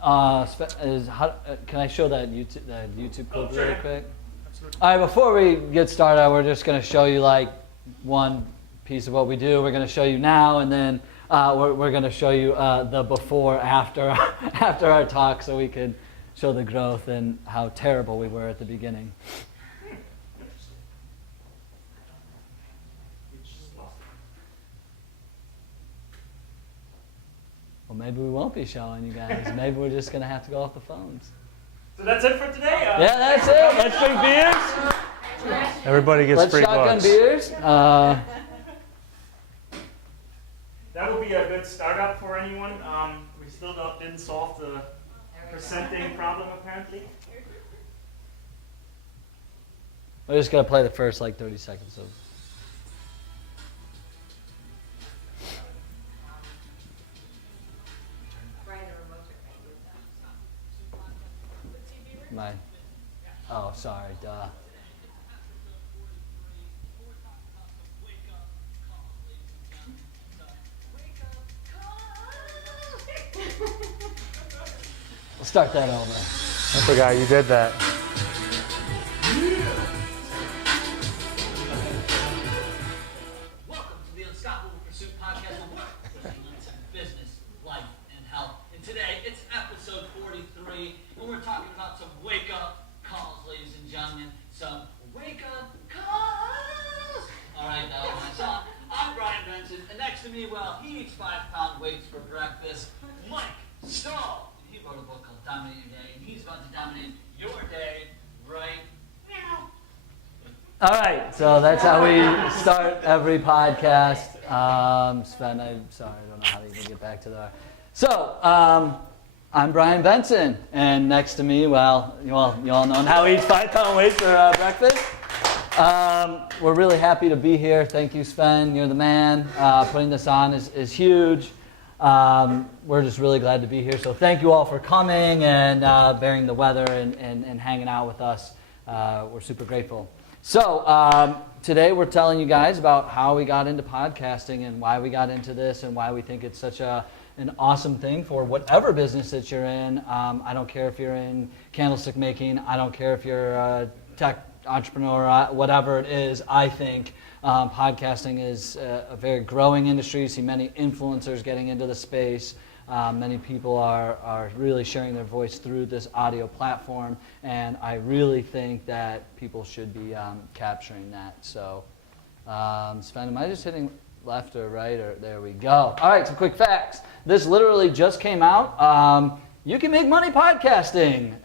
Can I show that YouTube clip really quick? Absolutely. All right, before we get started, we're just going to show you like one piece of what we do. We're going to show you now, and then we're going to show you the before after our talk, so we could show the growth and how terrible we were at the beginning. Well, maybe we won't be showing you guys. Maybe we're just going to have to go off the phones. So that's it for today? Yeah, that's it. Let's drink beers. Everybody gets free shotgun bucks. beers. That will be a good startup for anyone. We still didn't solve the presenting problem, apparently. We're just going to play the first like 30 seconds of. Oh, sorry, duh. We'll start that over. I forgot you did that. Welcome to the Unstoppable Pursuit podcast of work, excellence in business, life, and health. And today it's episode 43, and we're talking about some wake-up calls, ladies and gentlemen. Some wake-up calls. All right, that was my song. I'm Brian Benson, and next to me, well, he eats 5-pound weights for breakfast. Mike Stull. He wrote a book called Dominate Your Day, and he's about to dominate your day right now. All right, so that's how we start every podcast. Sven, I'm sorry, I don't know how to even get back to that. So, I'm Brian Benson, and next to me, well, you all know how he eats 5-pound weights for breakfast. We're really happy to be here. Thank you, Sven. You're the man. Putting this on is huge. We're just really glad to be here. So thank you all for coming and bearing the weather and hanging out with us. We're super grateful. So today we're telling you guys about how we got into podcasting and why we got into this and why we think it's such an awesome thing for whatever business that you're in. I don't care if you're in candlestick making. I don't care if you're a tech entrepreneur, whatever it is. I think podcasting is a very growing industry. You see many influencers getting into the space. Many people are really sharing their voice through this audio platform, and I really think that people should be capturing that. So, Sven, am I just hitting left or right? Or there we go. All right, some quick facts. This literally just came out. You can make money podcasting.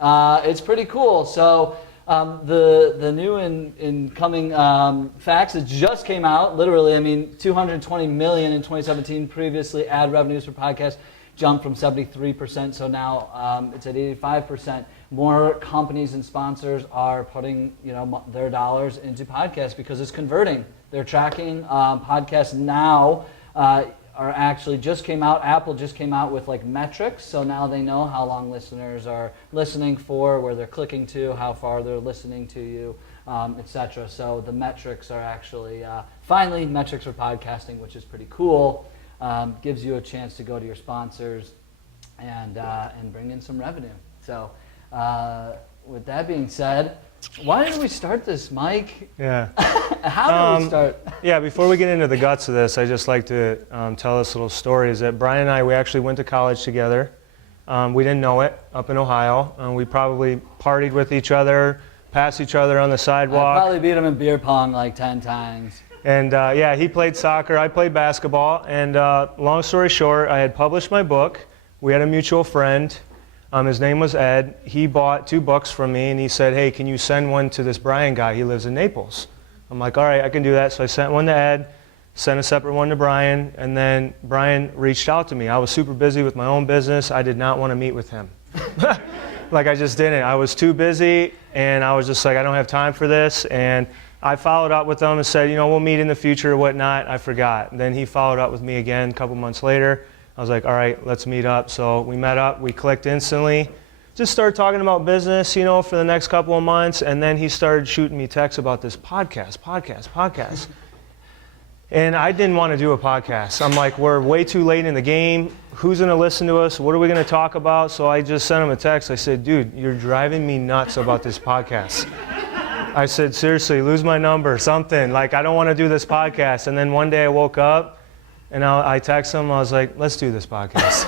It's pretty cool. So. The new incoming facts that just came out, literally, I mean, 220 million in 2017. Previously, ad revenues for podcasts jumped from 73%, so now it's at 85%. More companies and sponsors are putting, their dollars into podcasts because it's converting. They're tracking podcasts now. Are actually just came out. Apple just came out with like metrics, so now they know how long listeners are listening for, where they're clicking to, how far they're listening to you, etc. So the metrics are actually finally metrics for podcasting, which is pretty cool. Gives you a chance to go to your sponsors and bring in some revenue. So with that being said, why did we start this, Mike? Yeah. How did we start? Yeah, before we get into the guts of this, I just like to tell this little story. Is that Brian and I, we actually went to college together. We didn't know it up in Ohio. We probably partied with each other, passed each other on the sidewalk. I probably beat him in beer pong like 10 times. And yeah, he played soccer, I played basketball. And long story short, I had published my book. We had a mutual friend. His name was Ed. He bought 2 books from me, and he said, hey, can you send one to this Brian guy? He lives in Naples. I'm like, all right, I can do that. So I sent one to Ed, sent a separate one to Brian, and then Brian reached out to me. I was super busy with my own business. I did not want to meet with him. Like, I just didn't. I was too busy, and I was just like, I don't have time for this. And I followed up with him and said, we'll meet in the future or whatnot. I forgot. And then he followed up with me again a couple months later. I was like, all right, let's meet up. So we met up, we clicked instantly. Just started talking about business, for the next couple of months. And then he started shooting me texts about this podcast. And I didn't want to do a podcast. I'm like, we're way too late in the game. Who's going to listen to us? What are we going to talk about? So I just sent him a text. I said, dude, you're driving me nuts about this podcast. I said, seriously, lose my number, something. Like, I don't want to do this podcast. And then one day I woke up and I texted him. I was like, let's do this podcast.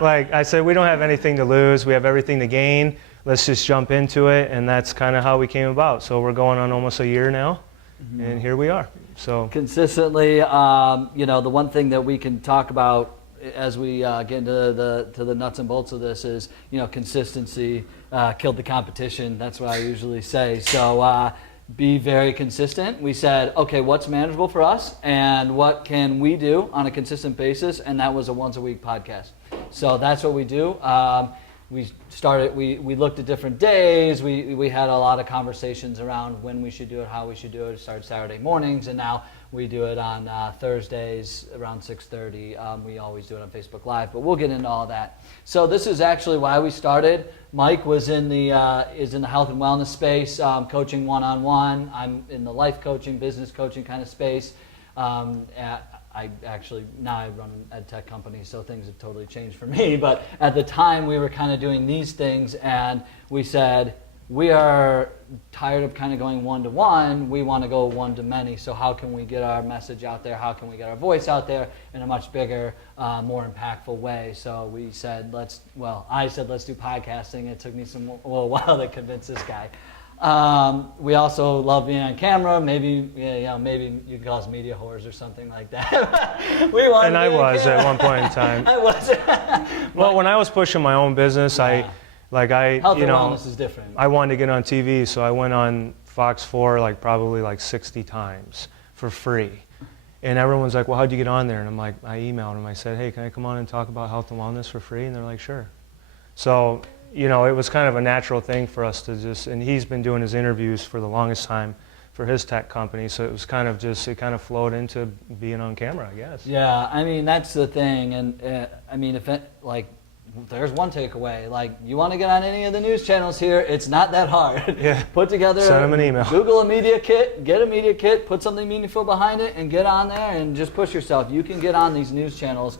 Like, I said, we don't have anything to lose. We have everything to gain. Let's just jump into it. And that's kind of how we came about. So we're going on almost a year now. And here we are. So consistently, the one thing that we can talk about as we get into the nuts and bolts of this is, consistency killed the competition. That's what I usually say. So be very consistent. We said, okay, what's manageable for us and what can we do on a consistent basis? And that was a once a week podcast. So that's what we do. We looked at different days. We had a lot of conversations around when we should do it, how we should do it. It started Saturday mornings, and now we do it on Thursdays around 6:30. We always do it on Facebook Live, but we'll get into all that. So this is actually why we started. Mike was in the health and wellness space, coaching one-on-one. I'm in the life coaching, business coaching kind of space. Now I run an ed tech company, so things have totally changed for me. But at the time, we were kind of doing these things, and we said, we are tired of kind of going one-to-one. We want to go one-to-many. So how can we get our message out there? How can we get our voice out there in a much bigger, more impactful way? So we said, I said, let's do podcasting. It took me a little while to convince this guy. We also love being on camera. Maybe you can call us media whores or something like that. I was at one point in time. I was. Well, when I was pushing my own business, health and wellness is different. I wanted to get on TV, so I went on Fox 4 probably 60 times for free. And everyone's like, well, how'd you get on there? And I'm like, I emailed them. I said, hey, can I come on and talk about health and wellness for free? And they're like, sure. So it was kind of a natural thing for us to just, and he's been doing his interviews for the longest time for his tech company, so it was kind of just, it kind of flowed into being on camera, I guess. Yeah, I mean, that's the thing, and there's one takeaway, you want to get on any of the news channels here, it's not that hard. Yeah. Put together, send them an email. Google a media kit, get a media kit, put something meaningful behind it, and get on there and just push yourself. You can get on these news channels.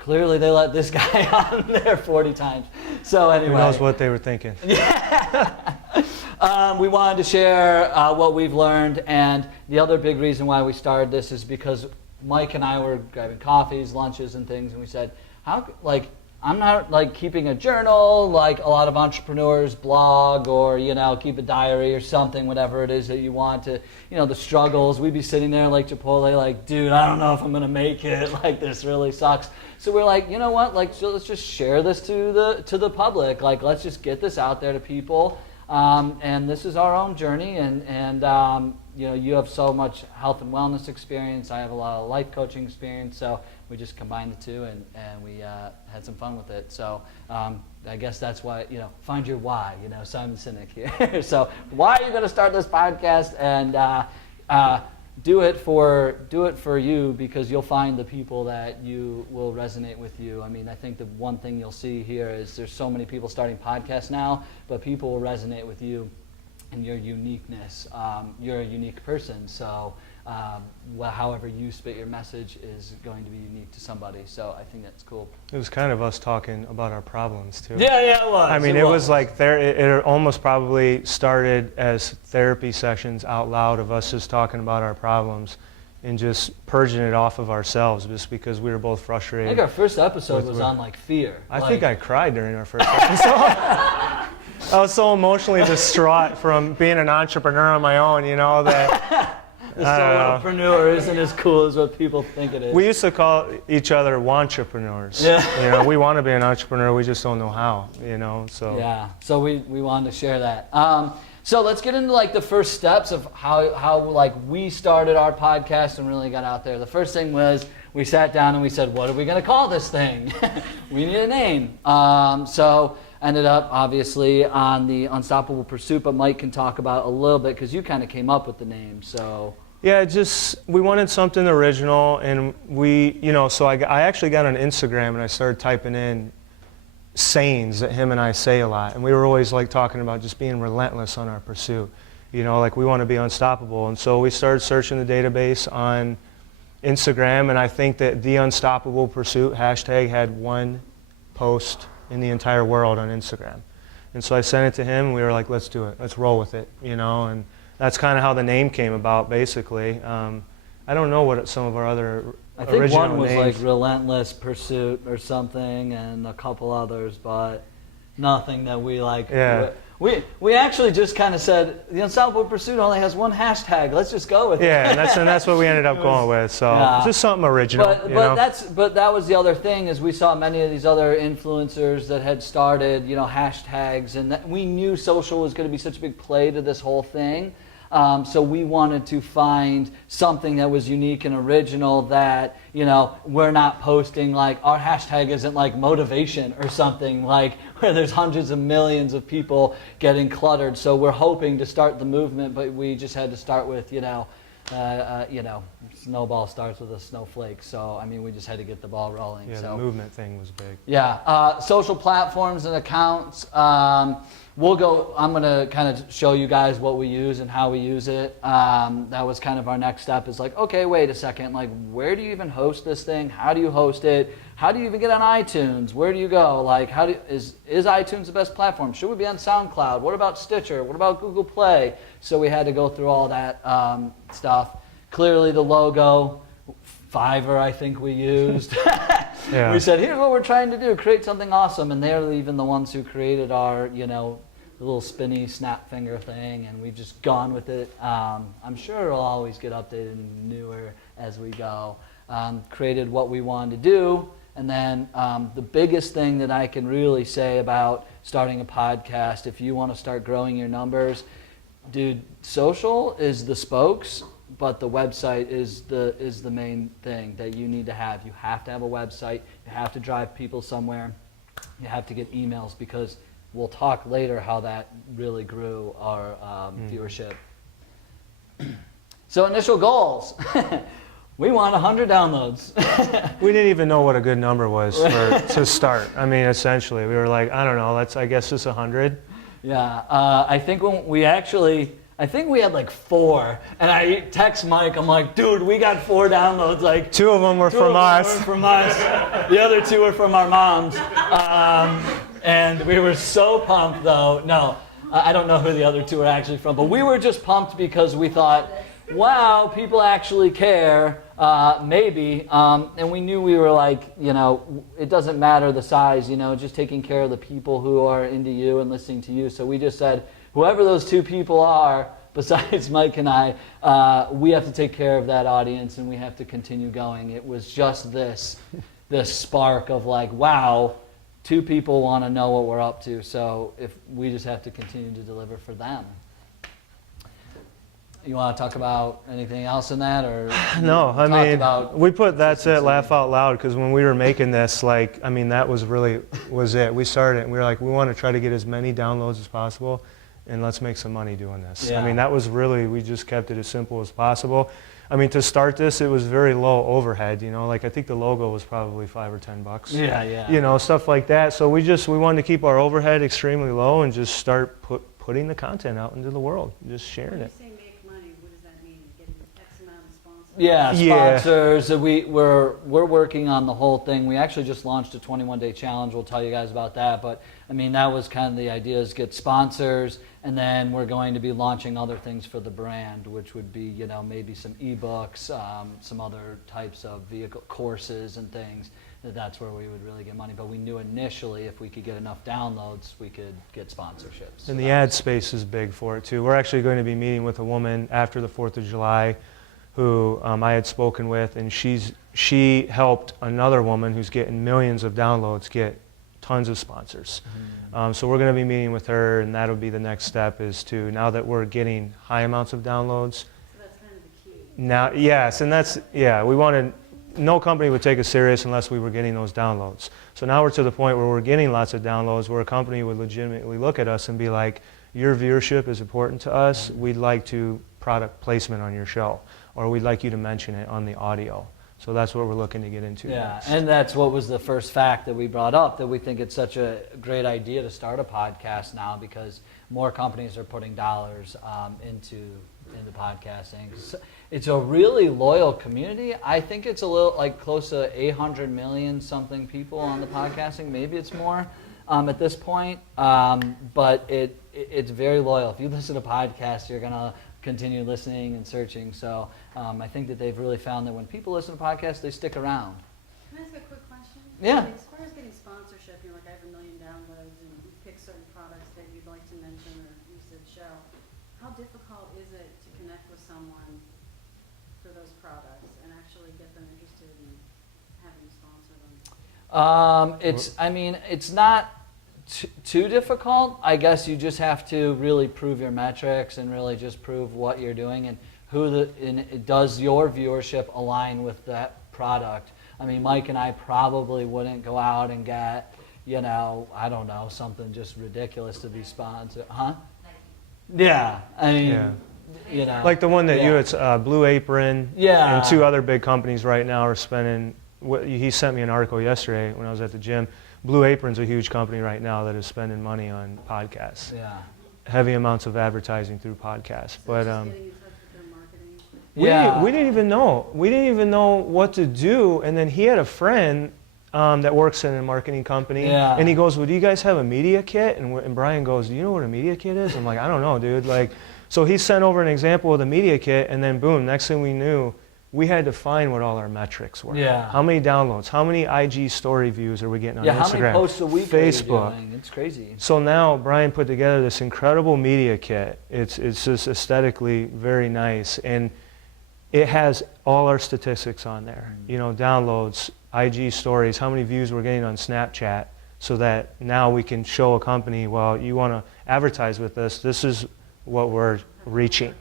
Clearly, they let this guy on there 40 times. So anyway. Who knows what they were thinking? Yeah. We wanted to share what we've learned, and the other big reason why we started this is because Mike and I were grabbing coffees, lunches, and things, and we said, I'm not keeping a journal like a lot of entrepreneurs blog or, keep a diary or something, whatever it is that you want to, the struggles. We'd be sitting there like Chipotle, dude, I don't know if I'm going to make it. This really sucks. So we're like, you know what? So let's just share this to the public. Let's just get this out there to people. And this is our own journey. And you have so much health and wellness experience. I have a lot of life coaching experience. So we just combined the two and we had some fun with it. So I guess that's why, find your why, Simon Sinek here. So why are you going to start this podcast? And do it for you, because you'll find the people that you will resonate with you. I mean, I think the one thing you'll see here is there's so many people starting podcasts now, but people will resonate with you and your uniqueness. You're a unique person, so however you spit your message is going to be unique to somebody. So I think that's cool. It was kind of us talking about our problems too. Yeah, it was. I mean, it was it almost probably started as therapy sessions out loud of us just talking about our problems and just purging it off of ourselves, just because we were both frustrated. I think our first episode was on fear. I think I cried during our first episode. I was so emotionally distraught from being an entrepreneur on my own, that the solopreneur isn't as cool as what people think it is. We used to call each other wantrepreneurs. Yeah. We want to be an entrepreneur, we just don't know how, so. Yeah, so we wanted to share that. So let's get into the first steps of how we started our podcast and really got out there. The first thing was we sat down and we said, what are we going to call this thing? We need a name. So ended up obviously on the Unstoppable Pursuit, but Mike can talk about a little bit because you kind of came up with the name. So yeah, we wanted something original, and so I actually got on Instagram and I started typing in sayings that him and I say a lot, and we were always talking about just being relentless on our pursuit. like we want to be unstoppable. And so we started searching the database on Instagram, and I think that the Unstoppable Pursuit hashtag had one post in the entire world on Instagram. And so I sent it to him, and we were like, let's do it. Let's roll with it, and that's kind of how the name came about, basically. I don't know what some of our other I think original one was names. like Relentless Pursuit or something, and a couple others, but nothing that we like. Yeah. We actually just kind of said the Unstoppable Pursuit only has one hashtag. Let's just go with it. Yeah, and that's what we ended up going with. So Yeah. just something original. But that was the other thing, is we saw many of these other influencers that had started, hashtags, and we knew social was going to be such a big play to this whole thing. So we wanted to find something that was unique and original that, we're not posting like, our hashtag isn't like motivation or something like where there's hundreds of millions of people getting cluttered. So we're hoping to start the movement, but we just had to start with, snowball starts with a snowflake. So, we just had to get the ball rolling. Yeah, so, the movement thing was big. Yeah, social platforms and accounts. I'm going to kind of show you guys what we use and how we use it. That was kind of our next step, is like, okay, wait a second, like, where do you even host this thing? How do you host it? How do you even get on iTunes? Where do you go? Like, is iTunes the best platform? Should we be on SoundCloud? What about Stitcher? What about Google Play? So we had to go through all that stuff. Clearly the logo, Fiverr, I think we used. Yeah. We said, here's what we're trying to do, create something awesome. And they're even the ones who created our, little spinny snap finger thing, and we've just gone with it. I'm sure it'll always get updated and newer as we go. Created what we wanted to do, and then the biggest thing that I can really say about starting a podcast, if you want to start growing your numbers, dude, social is the spokes, but the website is the main thing that you need to have. You have to have a website. You have to drive people somewhere. You have to get emails, because we'll talk later how that really grew our viewership. So initial goals. We want 100 downloads. We didn't even know what a good number was to start. Essentially, we were like, I don't know, I guess just 100. Yeah, I think we had like 4, and I text Mike. I'm like, dude, we got 4 downloads. Like 2 of them were from us. The other 2 were from our moms. And we were so pumped, though. No, I don't know who the other 2 are actually from, but we were just pumped because we thought, wow, people actually care, maybe. And we knew we were like, it doesn't matter the size, just taking care of the people who are into you and listening to you. So we just said, whoever those 2 people are, besides Mike and I, we have to take care of that audience, and we have to continue going. It was just this spark of like, wow, 2 people want to know what we're up to, so if we just have to continue to deliver for them. You want to talk about anything else in that, or No, we put that's it, laugh out loud, because when we were making this, that was it. We started it, and we were like, we want to try to get as many downloads as possible, and let's make some money doing this. Yeah. That was really, we just kept it as simple as possible. To start this, it was very low overhead, I think the logo was probably $5 or $10. Yeah. Stuff like that. So we wanted to keep our overhead extremely low and just start putting the content out into the world, just sharing it. When you say make money, what does that mean? Getting X amount of sponsors? Yeah, sponsors. We're working on the whole thing. We actually just launched a 21-day challenge. We'll tell you guys about that. But that was kind of the idea, is get sponsors, and then we're going to be launching other things for the brand, which would be maybe some ebooks, some other types of vehicle courses and things. That's where we would really get money. But we knew initially if we could get enough downloads, we could get sponsorships. And the ad space is big for it too. We're actually going to be meeting with a woman after the 4th of July who I had spoken with, and she helped another woman who's getting millions of downloads get tons of sponsors. So we're going to be meeting with her, and that'll be the next step, is to, now that we're getting high amounts of downloads. So that's kind of the key. Now, yes, and we wanted, no company would take us serious unless we were getting those downloads. So now we're to the point where we're getting lots of downloads, where a company would legitimately look at us and be like, your viewership is important to us. We'd like to product placement on your show, or we'd like you to mention it on the audio. So that's what we're looking to get into. Yeah, next. and that's what was the first fact that we brought up, that we think it's such a great idea to start a podcast now because more companies are putting dollars into podcasting. So it's a really loyal community. I think it's a little like close to 800 million something people on the podcasting. Maybe it's more at this point, but it's very loyal. If you listen to podcasts, you're gonna continue listening and searching. So I think that they've really found that when people listen to podcasts, they stick around. Can I ask a quick question? Yeah. As far as getting sponsorship, like I have 1 million downloads and you pick certain products that you'd like to mention or you said show. How difficult is it to connect with someone for those products and actually get them interested in having you sponsor them? It's not too difficult. I guess you just have to really prove your metrics and really just prove what you're doing and does your viewership align with that product. I mean, Mike and I probably wouldn't go out and get, I don't know, something just ridiculous to be sponsored. Huh? Yeah. I mean, Like the one that it's Blue Apron Yeah. and 2 other big companies right now are spending, he sent me an article yesterday when I was at the gym. Blue Apron's a huge company right now that is spending money on podcasts. Yeah. Heavy amounts of advertising through podcasts. So But just getting in touch with their marketing. we didn't even know. We didn't even know what to do. And then he had a friend that works in a marketing company. Yeah. And he goes, well, do you guys have a media kit? And Brian goes, do you know what a media kit is? I'm like, I don't know, dude. So he sent over an example of the media kit, and then boom, next thing we knew, we had to find what all our metrics were. Yeah. How many downloads? How many IG story views are we getting on Instagram? How many posts a week Facebook? are you doing? It's crazy. So now Brian put together this incredible media kit. It's just aesthetically very nice, and it has all our statistics on there. Downloads, IG stories, how many views we're getting on Snapchat, so that now we can show a company, well, you want to advertise with us, this is what we're reaching.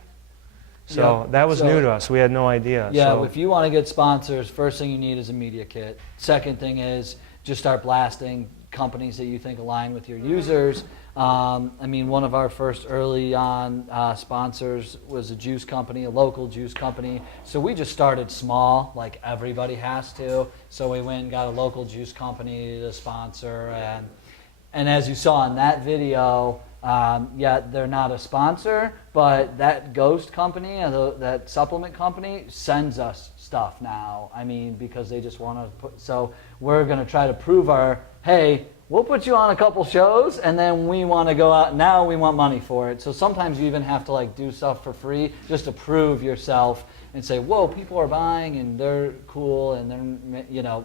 So that was new to us. We had no idea. Yeah, So if you want to get sponsors, first thing you need is a media kit. Second thing is just start blasting companies that you think align with your users. One of our first early on sponsors was a juice company, a local juice company. So we just started small, like everybody has to. So we went and got a local juice company to sponsor. And as you saw in that video, they're not a sponsor, but that ghost company, that supplement company, sends us stuff now. Because they just want to put. So we're going to try to prove hey, we'll put you on a couple shows, and then we want to go out. Now we want money for it. So sometimes you even have to do stuff for free just to prove yourself and say, whoa, people are buying and they're cool and they're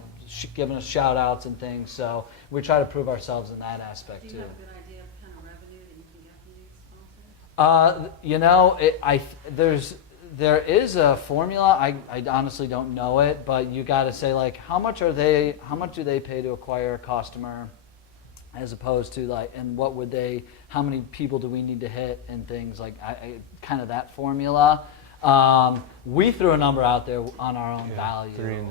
giving us shout outs and things. So we try to prove ourselves in that aspect Do too. you have a good idea of kind of revenue that you can get from these sponsors? There is a formula. I honestly don't know it, but you got to say how much do they pay to acquire a customer, as opposed to and how many people do we need to hit and things kind of that formula. We threw a number out there on our own value. 3 and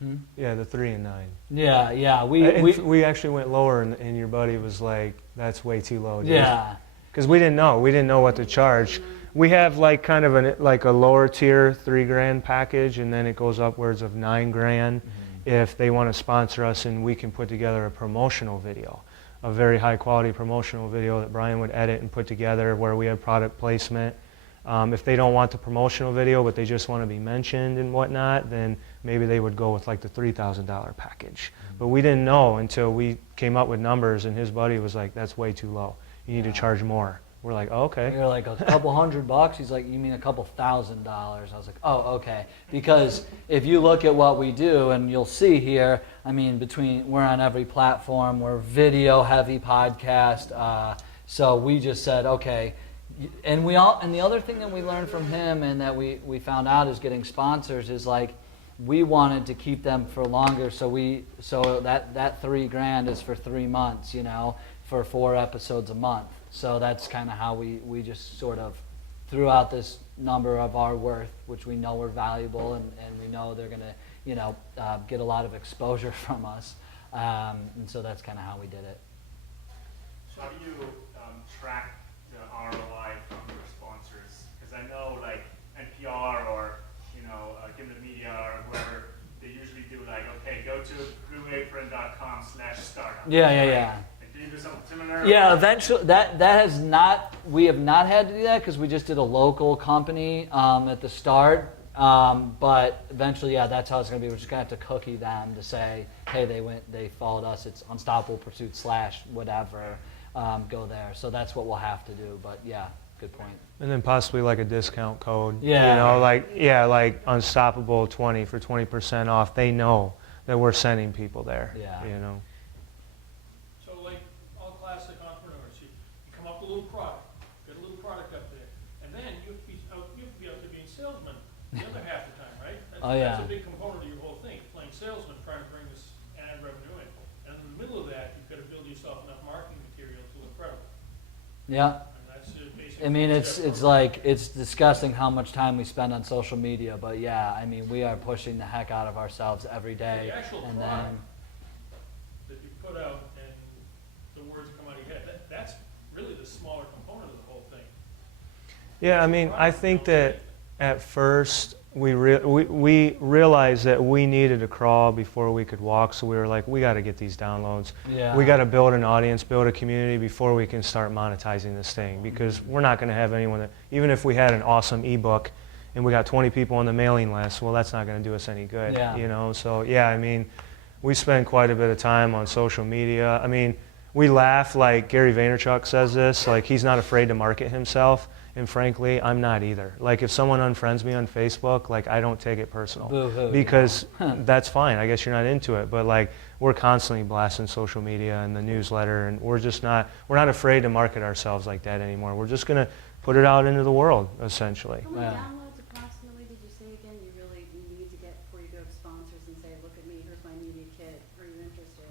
9. Yeah, the 3 and 9. Yeah. We actually went lower, and your buddy was like, "That's way too low, dude." Yeah. Because we didn't know what to charge. We have kind of a lower tier $3,000 package, and then it goes upwards of $9,000 if they want to sponsor us, and we can put together a promotional video, a very high quality promotional video that Brian would edit and put together where we have product placement. If they don't want the promotional video, but they just want to be mentioned and whatnot, then maybe they would go with the $3,000 package. But we didn't know until we came up with numbers, and his buddy was like, "That's way too low. You need to charge more." We're like, "Oh, okay." You're like, a couple $100? He's like, "You mean a couple $1,000?" I was like, "Oh, okay." Because if you look at what we do, and you'll see here, we're on every platform, we're video heavy podcast. So we just said, okay. And the other thing that we learned from him and that we found out is getting sponsors is we wanted to keep them for longer. So that $3,000 is for 3 months, for 4 episodes a month. So that's kind of how we just sort of threw out this number of our worth, which we know we're valuable and we know they're going to, get a lot of exposure from us. And so that's kind of how we did it. So how do you track the ROI from your sponsors? Because I know NPR or Give the Media or whoever, be like, okay, go to blueapron.com/startup. Yeah. Like, do you do something similar? Yeah, eventually we have not had to do that because we just did a local company at the start. But eventually, yeah, that's how it's going to be. We're just going to have to cookie them to say, hey, they followed us. It's Unstoppable Pursuit / whatever. Go there. So that's what we'll have to do. But yeah, good point. And then possibly like a discount code. Yeah. You know, like Unstoppable 20 for 20% off. They know that we're sending people there. Yeah. You know. So like all classic entrepreneurs, you come up with a little product, get a little product up there, and then you have to be out there being salesman the other half the time, right? That's a big component of your whole thing, playing salesman, trying to bring this ad revenue in. And in the middle of that, you've got to build yourself enough marketing material to look credible. Yeah. And that's basically. I mean, it's like, it's disgusting how much time we spend on social media, but yeah, I mean, we are pushing the heck out of ourselves every day. The actual And product then, that you put out and the words that come out of your head, that's really the smaller component of the whole thing. Yeah, I mean, I think that at first we realized that we needed to crawl before we could walk, so we were like, we got to get these downloads. yeah. We got to build an audience, build a community before we can start monetizing this thing, because we're not going to have anyone that, even if we had an awesome ebook and we got 20 people on the mailing list, well, that's not going to do us any good. Yeah. You know, so yeah, I mean, we spend quite a bit of time on social media. I mean, we laugh, like Gary Vaynerchuk says this, like he's not afraid to market himself. And frankly, I'm not either. Like if someone unfriends me on Facebook, like I don't take it personal. Boo-hoo, because that's fine. I guess you're not into it. But like we're constantly blasting social media and the newsletter, and we're not afraid to market ourselves like that anymore. We're just going to put it out into the world, essentially. How many Yeah. downloads approximately did you say again you really need to get before you go to sponsors and say, look at me, here's my media kit, are you interested?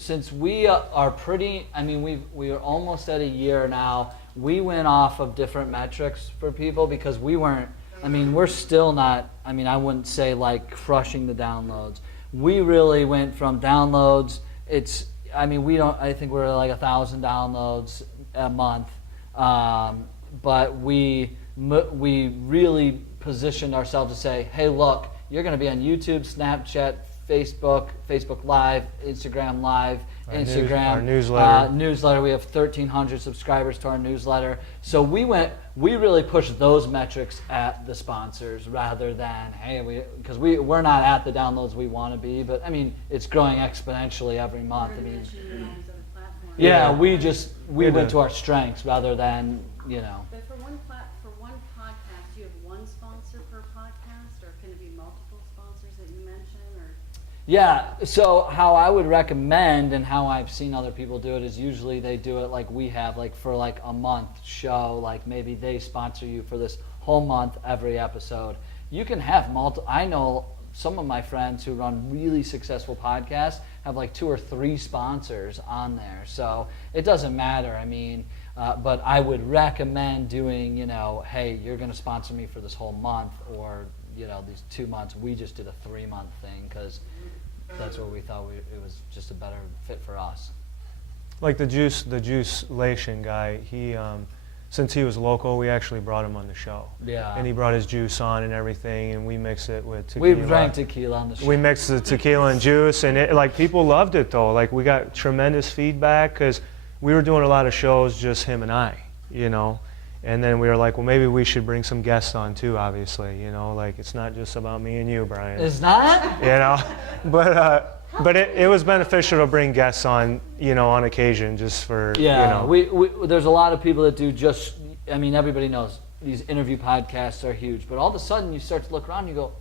Since we are pretty, I mean, we are almost at a year now. We went off of different metrics for people because we weren't, I mean, we're still not, I mean, I wouldn't say like crushing the downloads. We really went from downloads, I think we're like 1,000 downloads a month. But we really positioned ourselves to say, hey, look, you're going to be on YouTube, Snapchat, Facebook Live, Instagram Live, Our newsletter. Newsletter. We have 1,300 subscribers to our newsletter. So we really pushed those metrics at the sponsors rather than, hey, because we're not at the downloads we want to be, but I mean, it's growing exponentially every month. I mean, Mentioning all these other platforms. yeah, we did. went to our strengths rather than, you know. But for one podcast, do you have one sponsor per podcast, or can it be multiple sponsors that you mention, or? Yeah, so how I would recommend and how I've seen other people do it is usually they do it like we have, like for like a month show, like maybe they sponsor you for this whole month every episode. You can have I know some of my friends who run really successful podcasts have like 2 or 3 sponsors on there. So it doesn't matter, I mean, but I would recommend doing, you know, hey, you're going to sponsor me for this whole month, or, you know, these 2 months. We just did a 3-month thing because that's what we thought it was just a better fit for us. Like the juice Lation guy, he since he was local, we actually brought him on the show. Yeah. And he brought his juice on and everything, and we mix it with tequila. We drank tequila on the show. We mixed the tequila and juice, and like people loved it though. Like we got tremendous feedback because we were doing a lot of shows just him and I, you know. And then we were like, well, maybe we should bring some guests on too, obviously, you know, like it's not just about me and you, Brian. It's not? You know, but it was beneficial to bring guests on, you know, on occasion just for, Yeah, you know. we there's a lot of people that do just, I mean, everybody knows these interview podcasts are huge, but all of a sudden you start to look around and you go,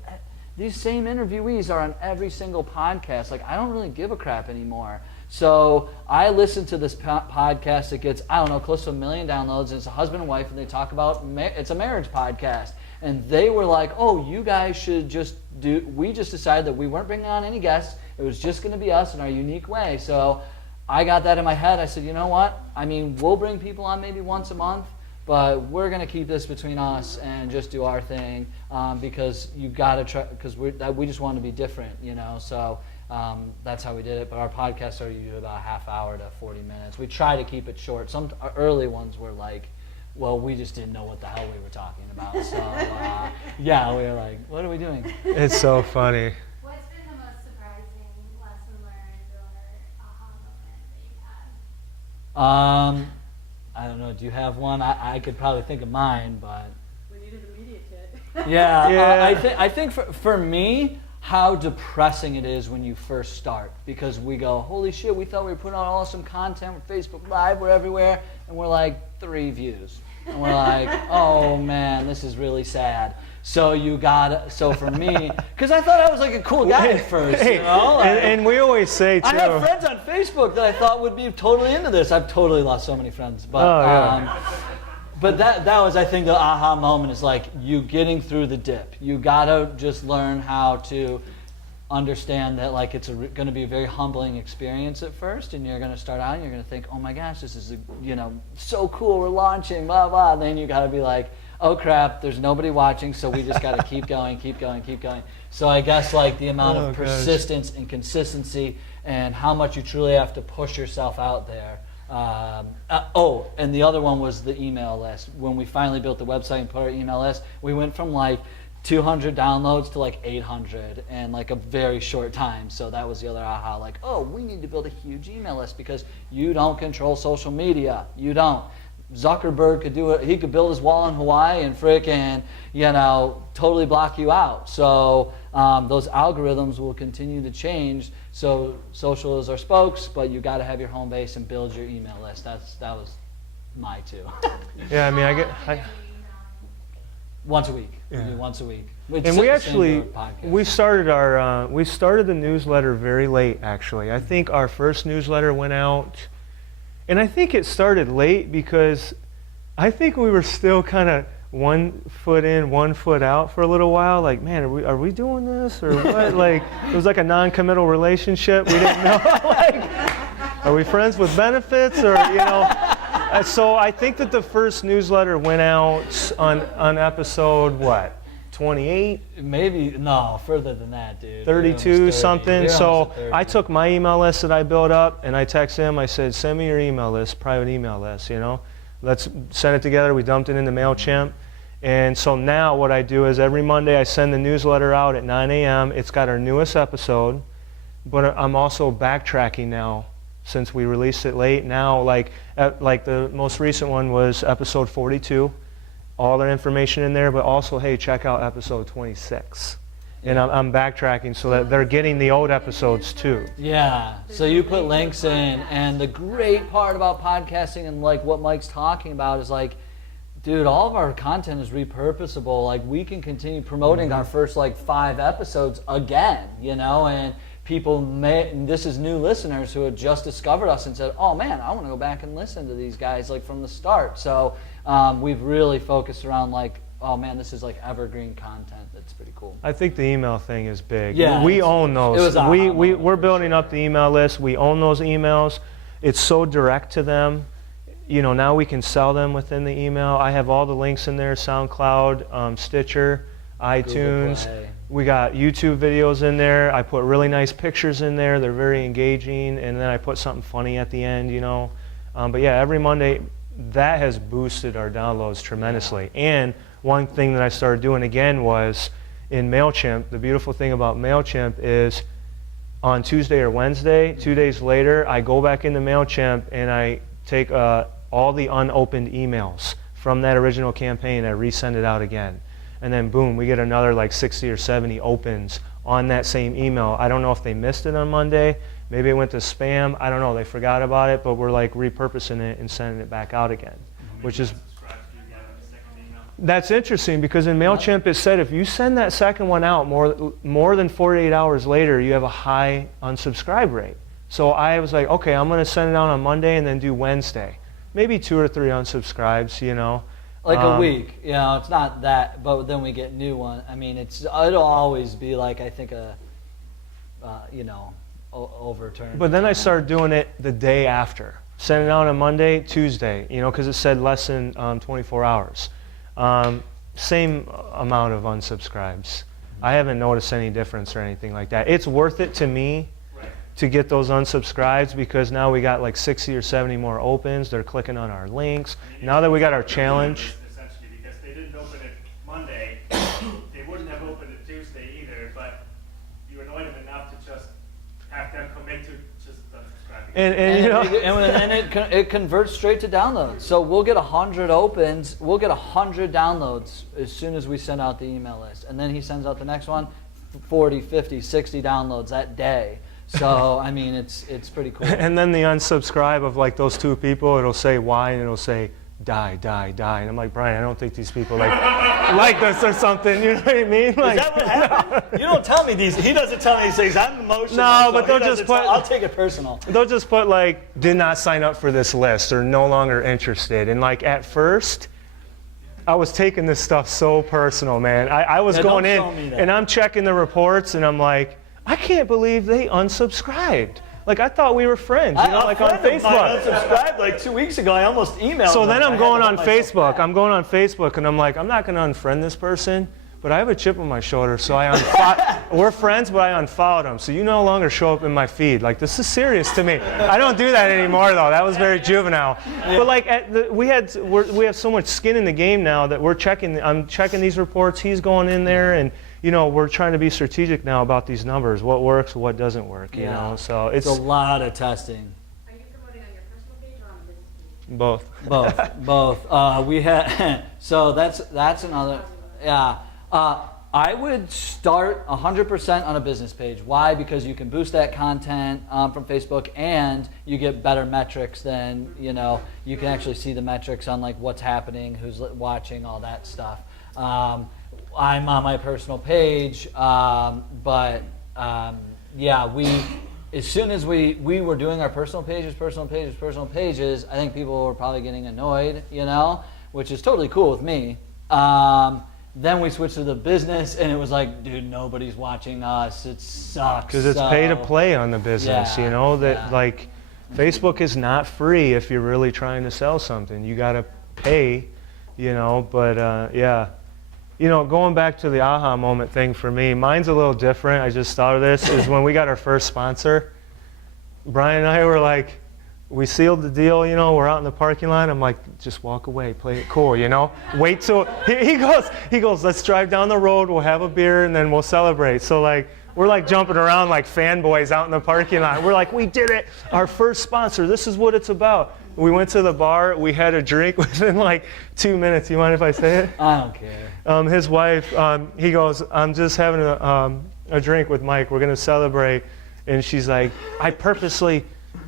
these same interviewees are on every single podcast. Like, I don't really give a crap anymore. So I listen to this podcast that gets, I don't know, close to 1 million downloads, and it's a husband and wife, and they talk about, it's a marriage podcast. And they were like, oh, you guys should just we just decided that we weren't bringing on any guests. It was just going to be us in our unique way. So I got that in my head. I said, you know what? I mean, we'll bring people on maybe once a month, but we're going to keep this between us and just do our thing because you got to try, because we just want to be different, you know. So that's how we did it. But our podcasts are usually about a half hour to 40 minutes. We try to keep it short. Some early ones were like, well, we just didn't know what the hell we were talking about. So, yeah, we were like, what are we doing? It's so funny. I don't know. Do you have one? I could probably think of mine, but We needed a media kit. yeah. Yeah. I think for me, how depressing it is when you first start, because we go, holy shit, we thought we were putting out awesome content. We're Facebook Live, we're everywhere, and we're like 3 views, and we're like, oh man, this is really sad. So for me, because I thought I was like a cool guy at first, Hey, you know? Like, and we always say too. I have friends on Facebook that I thought would be totally into this. I've totally lost so many friends, but Oh, yeah. but that was, I think, the aha moment is like you getting through the dip. You gotta just learn how to understand that like it's going to be a very humbling experience at first, and you're going to start out and you're going to think, oh my gosh, this is so cool, we're launching, blah blah. And then you got to be like, oh crap, there's nobody watching, so we just got to keep going, keep going, keep going. So I guess like the amount of persistence and consistency and how much you truly have to push yourself out there. And the other one was the email list. When we finally built the website and put our email list, we went from like 200 downloads to like 800 in like a very short time. So that was the other aha, like, oh, we need to build a huge email list because you don't control social media. You don't. Zuckerberg could do it. He could build his wall in Hawaii and frickin', totally block you out. So those algorithms will continue to change. So social is our spokes, but you got to have your home base and build your email list. That was my two. Yeah, I mean, Once a week. Yeah. We do once a week. and we actually we started the newsletter very late. Actually, I think our first newsletter went out. And I think it started late because I think we were still kind of 1 foot in, 1 foot out for a little while. Like, man, are we doing this or what? Like, it was like a non-committal relationship. We didn't know. Like, are we friends with benefits or So I think that the first newsletter went out on episode 28? Maybe, no, further than that, dude. 32 something. So I 30. took my email list that I built up and I texted him. I said, send me your email list, private email list, Let's send it together. We dumped it into MailChimp. And so now what I do is every Monday I send the newsletter out at 9 a.m. It's got our newest episode, but I'm also backtracking now since we released it late. Now, like the most recent one was episode 42. All their information in there, but also, hey, check out episode 26. And I'm backtracking so that they're getting the old episodes too. Yeah, so you put links in, and the great part about podcasting and like what Mike's talking about is like, dude, all of our content is repurposable. Like we can continue promoting our first like 5 episodes again, and people this is new listeners who had just discovered us and said, oh man, I want to go back and listen to these guys like from the start. So we've really focused around like, oh man, this is like evergreen content. That's pretty cool. I think the email thing is big. Yeah, we own those. It was we're building up the email list. We own those emails. It's so direct to them. Now we can sell them within the email. I have all the links in there, SoundCloud, Stitcher, iTunes. We got YouTube videos in there. I put really nice pictures in there. They're very engaging. And then I put something funny at the end, But yeah, every Monday, that has boosted our downloads tremendously. And one thing that I started doing again was in MailChimp. The beautiful thing about MailChimp is on Tuesday or Wednesday, 2 days later, I go back into MailChimp and I take all the unopened emails from that original campaign. I resend it out again. And then boom, we get another like 60 or 70 opens on that same email. I don't know if they missed it on Monday. Maybe it went to spam. I don't know. They forgot about it, but we're like repurposing it and sending it back out again, which is... That's interesting because in MailChimp it said if you send that second one out more than 48 hours later, you have a high unsubscribe rate. So I was like, okay, I'm going to send it out on Monday and then do Wednesday. Maybe 2 or 3 unsubscribes, Like a week, it's not that, but then we get new one. I mean, it'll always be like, I think overturned. But then I started doing it the day after. Send it out on Monday, Tuesday, because it said less than 24 hours. Same amount of unsubscribes. I haven't noticed any difference or anything like that. It's worth it to me to get those unsubscribes because now we got like 60 or 70 more opens. They're clicking on our links. Now that we got our challenge. Essentially, because they didn't open it Monday, they wouldn't have opened it Tuesday either, but you annoyed them enough to just have them commit to just unsubscribing. And you know, and then it converts straight to downloads. So we'll get 100 opens, we'll get 100 downloads as soon as we send out the email list. And then he sends out the next one, 40, 50, 60 downloads that day. So, I mean, it's pretty cool. And then the unsubscribe of like those 2 people, it'll say why, and it'll say die. And I'm like, Brian, I don't think these people like this or something. You know what I mean? Like, Is that what happened? You don't tell me these. He doesn't tell me these things. I'm emotional. No, so but they'll just put. I'll take it personal. They'll just put like, did not sign up for this list or no longer interested. And like at first, I was taking this stuff so personal, man. I was going in and I'm checking the reports and I'm like, I can't believe they unsubscribed. Like, I thought we were friends, you know, like on Facebook. I unsubscribed like 2 weeks ago. I almost emailed So them. then I'm going on Facebook. I'm going on Facebook and I'm like, I'm not going to unfriend this person, but I have a chip on my shoulder, so we're friends, but I unfollowed him. So you no longer show up in my feed. Like, this is serious to me. I don't do that anymore, though. That was very juvenile. Yeah. But like, we have so much skin in the game now that I'm checking these reports. He's going in there and, you know, we're trying to be strategic now about these numbers, what works, what doesn't work, you know. So it's a lot of testing. Are you promoting on your personal page or on a business page? both. We had so that's another. Yeah, I would start 100% on a business page. Why? Because you can boost that content from Facebook, and you get better metrics than, you know, you can actually see the metrics on like what's happening, who's watching, all that stuff. I'm on my personal page, but yeah, as soon as we were doing our personal pages, I think people were probably getting annoyed, you know, which is totally cool with me. Then we switched to the business, and it was like, dude, nobody's watching us. It sucks. Because it's pay to play on the business, you know, that like Facebook is not free if you're really trying to sell something. You got to pay, you know, but yeah. You know, going back to the aha moment thing for me, mine's a little different. I just thought of this, is when we got our first sponsor, Brian and I were like, we sealed the deal, you know, we're out in the parking lot. I'm like, just walk away, play it cool, you know? Wait till, he goes, let's drive down the road, we'll have a beer, and then we'll celebrate. So like, we're like jumping around like fanboys out in the parking lot. We're like, we did it, our first sponsor, this is what it's about. We went to the bar, we had a drink within like 2 minutes. You mind if I say it? I don't care. His wife, he goes, I'm just having a drink with Mike, we're gonna celebrate. And she's like, I purposely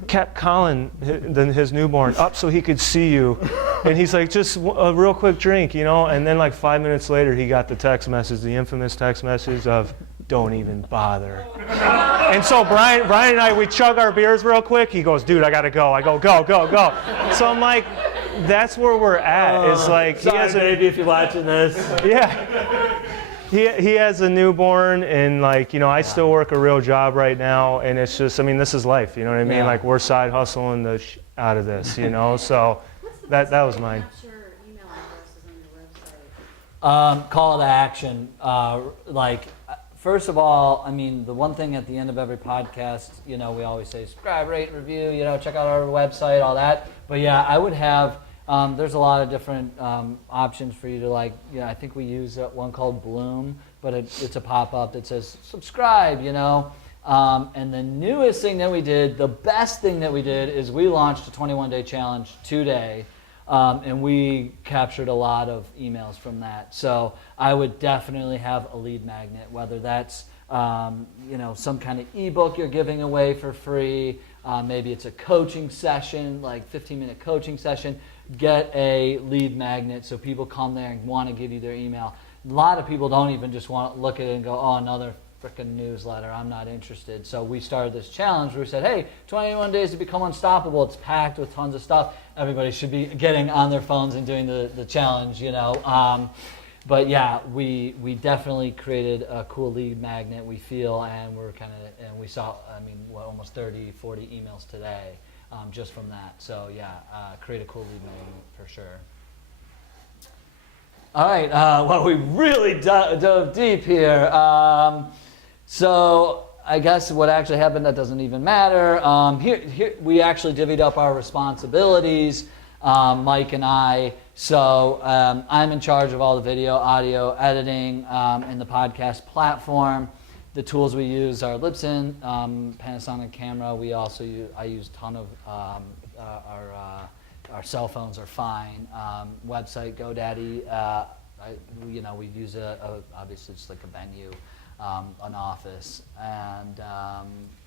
kept Colin, his newborn, up so he could see you. And he's like, just a real quick drink, you know? And then like 5 minutes later, he got the text message, the infamous text message of, don't even bother. And so Brian and I, we chug our beers real quick. He goes, dude, I gotta go. I go, go. So I'm like, that's where we're at. It's like, sorry, baby, if you're watching this. Yeah. He has a newborn, and like, you know, I still work a real job right now, and it's just, I mean, this is life, you know what I mean? Yeah. Like, we're side hustling the out of this, you know? So that was mine. What's your email addresses on your website? Call to action, like, first of all, I mean, the one thing at the end of every podcast, you know, we always say subscribe, rate, review, you know, check out our website, all that. But yeah, I would have, there's a lot of different options for you to, like, you know, I think we use one called Bloom, but it's a pop-up that says subscribe, you know. And the newest thing that we did, the best thing that we did, is we launched a 21-day challenge today. And we captured a lot of emails from that. So I would definitely have a lead magnet, whether that's you know, some kind of ebook you're giving away for free. Maybe it's a coaching session, like 15-minute coaching session. Get a lead magnet so people come there and want to give you their email. A lot of people don't even just want to look at it and go, oh, another freaking newsletter, I'm not interested. So we started this challenge where we said, hey, 21 days to become unstoppable. It's packed with tons of stuff. Everybody should be getting on their phones and doing the challenge, you know. But yeah, we definitely created a cool lead magnet, we feel, and we saw, I mean, almost 30, 40 emails today just from that. So yeah, create a cool lead magnet for sure. All right, well, we really dove deep here. So I guess what actually happened, that doesn't even matter. Here we actually divvied up our responsibilities, Mike and I. So I'm in charge of all the video, audio, editing, and the podcast platform. the tools we use are Libsyn, Panasonic camera. I use a ton of our cell phones are fine. Website GoDaddy. We use obviously it's like a venue, an office, and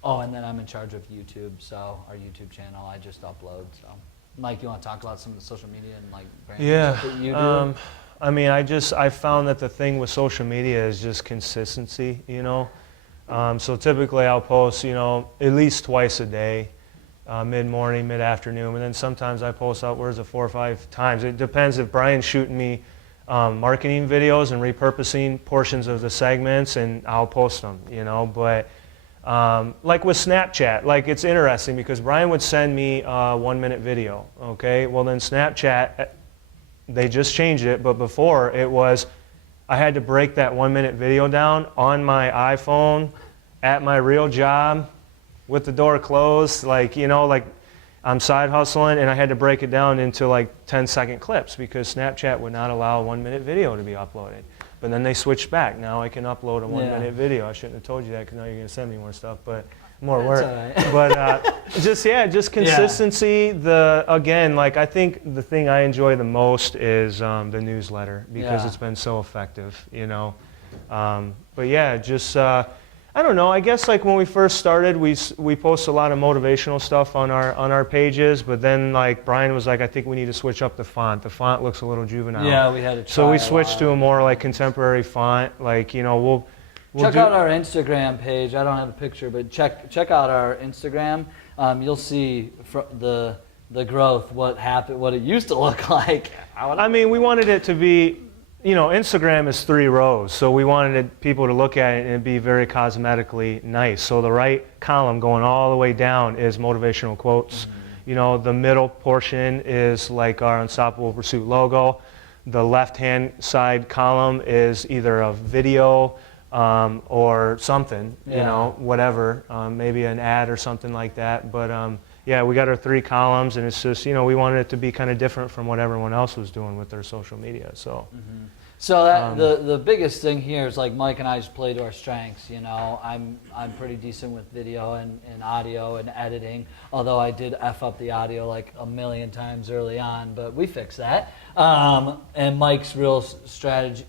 and then I'm in charge of YouTube. So our YouTube channel, I just upload. So, Mike, you want to talk about some of the social media and like brand stuff that you do? I mean, I found that the thing with social media is just consistency, So typically I'll post, at least twice a day, mid-morning, mid-afternoon, and then sometimes I post upwards of 4 or 5 times. It depends if Brian's shooting me marketing videos and repurposing portions of the segments, and I'll post them, But like with Snapchat, like it's interesting because Brian would send me a 1-minute video, okay? Well, then Snapchat, they just changed it, but before it was, I had to break that 1-minute video down on my iPhone at my real job with the door closed, like I'm side hustling, and I had to break it down into like 10-second clips because Snapchat would not allow a 1-minute video to be uploaded. But then they switched back. Now I can upload a 1-minute video. I shouldn't have told you that because now you're going to send me more stuff, but more work. All right. But just consistency. I think the thing I enjoy the most is the newsletter because it's been so effective, But yeah, I don't know. I guess like when we first started, we post a lot of motivational stuff on our pages, but then like Brian was like, I think we need to switch up the font. The font looks a little juvenile. Yeah, we had to try. So we switched to a more like contemporary font. Like we'll check out our Instagram page. I don't have a picture, but check out our Instagram. You'll see the growth, what happened, what it used to look like. I mean, we wanted it to be. Instagram is 3 rows, so we wanted people to look at it and be very cosmetically nice. So the right column going all the way down is motivational quotes. Mm-hmm. The middle portion is like our Unstoppable Pursuit logo. The left-hand side column is either a video or something, whatever, maybe an ad or something like that. But we got our 3 columns, and it's just, we wanted it to be kind of different from what everyone else was doing with their social media. So, So that the biggest thing here is like Mike and I just play to our strengths. I'm pretty decent with video and audio and editing. Although I did F up the audio like a million times early on, but we fixed that. And Mike's real strategy,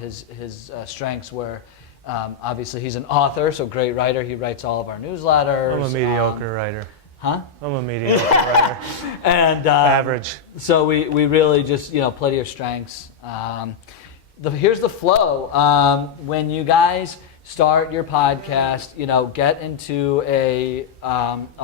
his strengths were. Obviously, he's an author, so great writer. He writes all of our newsletters. I'm a mediocre writer. Huh? I'm a mediocre writer. And average. So we really just play to your strengths. Here's the flow. When you guys start your podcast, get into a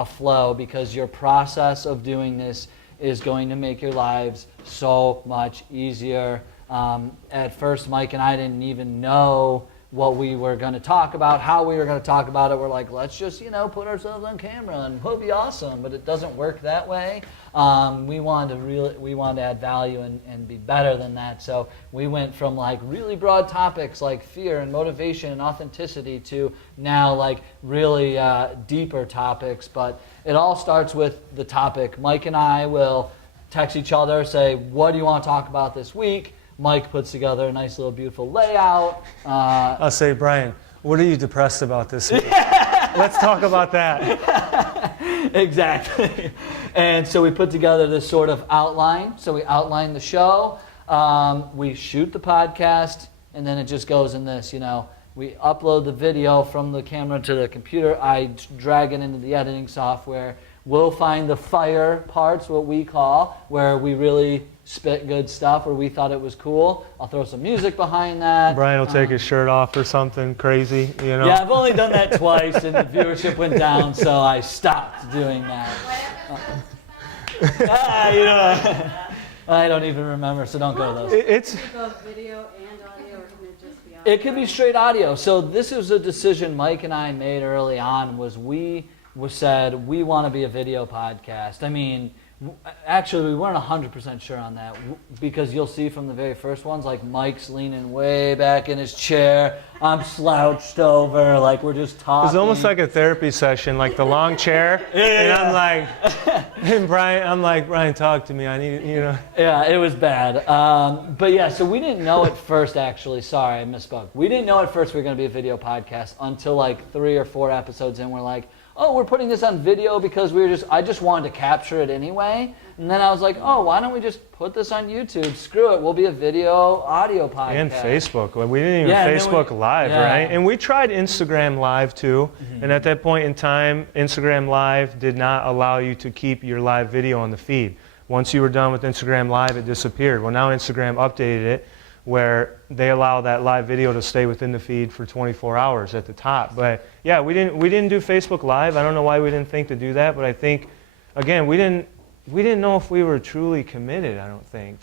flow because your process of doing this is going to make your lives so much easier. At first, Mike and I didn't even know what we were going to talk about, how we were going to talk about it. We're like, let's just, put ourselves on camera and we'll be awesome. But it doesn't work that way. We wanted to add value and be better than that. So we went from like really broad topics like fear and motivation and authenticity to now like really deeper topics. But it all starts with the topic. Mike and I will text each other, say, what do you want to talk about this week? Mike puts together a nice little beautiful layout. I'll say, Brian, what are you depressed about this week? Let's talk about that. Exactly. And so we put together this sort of outline. So we outline the show, we shoot the podcast, and then it just goes in this, We upload the video from the camera to the computer. I drag it into the editing software. We'll find the fire parts, what we call, where we really spit good stuff, where we thought it was cool. I'll throw some music behind that. Brian will take his shirt off or something crazy, Yeah, I've only done that twice, and the viewership went down, so I stopped doing that. I don't even remember, so don't go to those. It's both video and audio, or can it just be audio? It could be straight audio. So this was a decision Mike and I made early on, was we said we want to be a video podcast. I mean, Actually, we weren't 100% sure on that because you'll see from the very first ones, like Mike's leaning way back in his chair. I'm slouched over, like we're just talking. It's almost like a therapy session, like the long chair. And I'm like, and Brian, talk to me. I need, Yeah, it was bad. But yeah, so we didn't know at first, actually. Sorry, I misspoke. We didn't know at first we were going to be a video podcast until like 3 or 4 episodes in. We're like, oh, we're putting this on video because I just wanted to capture it anyway. And then I was like, oh, why don't we just put this on YouTube? Screw it, we'll be a video, audio podcast. And Facebook. We didn't even Facebook Live, right? And we tried Instagram Live too. And at that point in time, Instagram Live did not allow you to keep your live video on the feed. Once you were done with Instagram Live, it disappeared. Well, now Instagram updated it where they allow that live video to stay within the feed for 24 hours at the top. But yeah, we didn't do Facebook Live. I don't know why we didn't think to do that, but I think, again, we didn't know if we were truly committed, I don't think.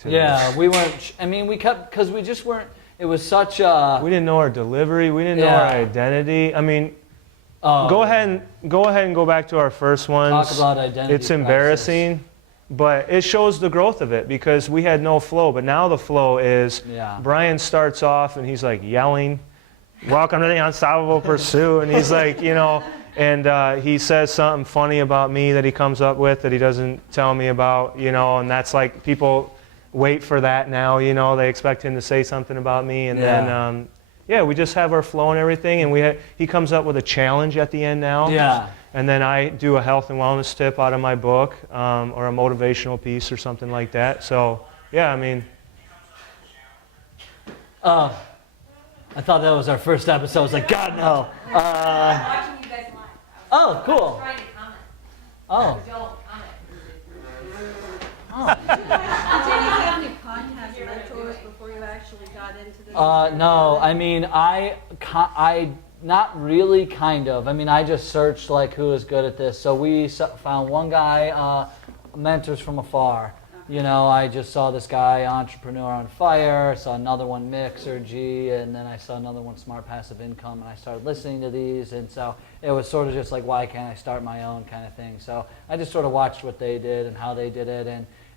We weren't, we kept, because we just weren't, it was such a... We didn't know our delivery, we didn't know our identity. Go ahead and go back to our first ones. Talk about identity. It's embarrassing. Crisis. But it shows the growth of it because we had no flow. But now the flow is Brian starts off and he's like yelling, welcome to the unstoppable pursuit. And he's like, and he says something funny about me that he comes up with that he doesn't tell me about, and that's like people wait for that now, they expect him to say something about me. And then, we just have our flow and everything. And he comes up with a challenge at the end now. Yeah. And then I do a health and wellness tip out of my book or a motivational piece or something like that. So, I thought that was our first episode. I was like, God, no. Watching you guys live. Oh, cool. Trying to comment. Oh. Don't comment. Oh. Did you have any podcast mentors before you actually got into this? No, I not really, kind of. I just searched like who is good at this. So we found one guy, mentors from afar. I just saw this guy, Entrepreneur on Fire. I saw another one, Mixergy, and then I saw another one, Smart Passive Income. And I started listening to these, and so it was sort of just like, why can't I start my own kind of thing? So I just sort of watched what they did and how they did it,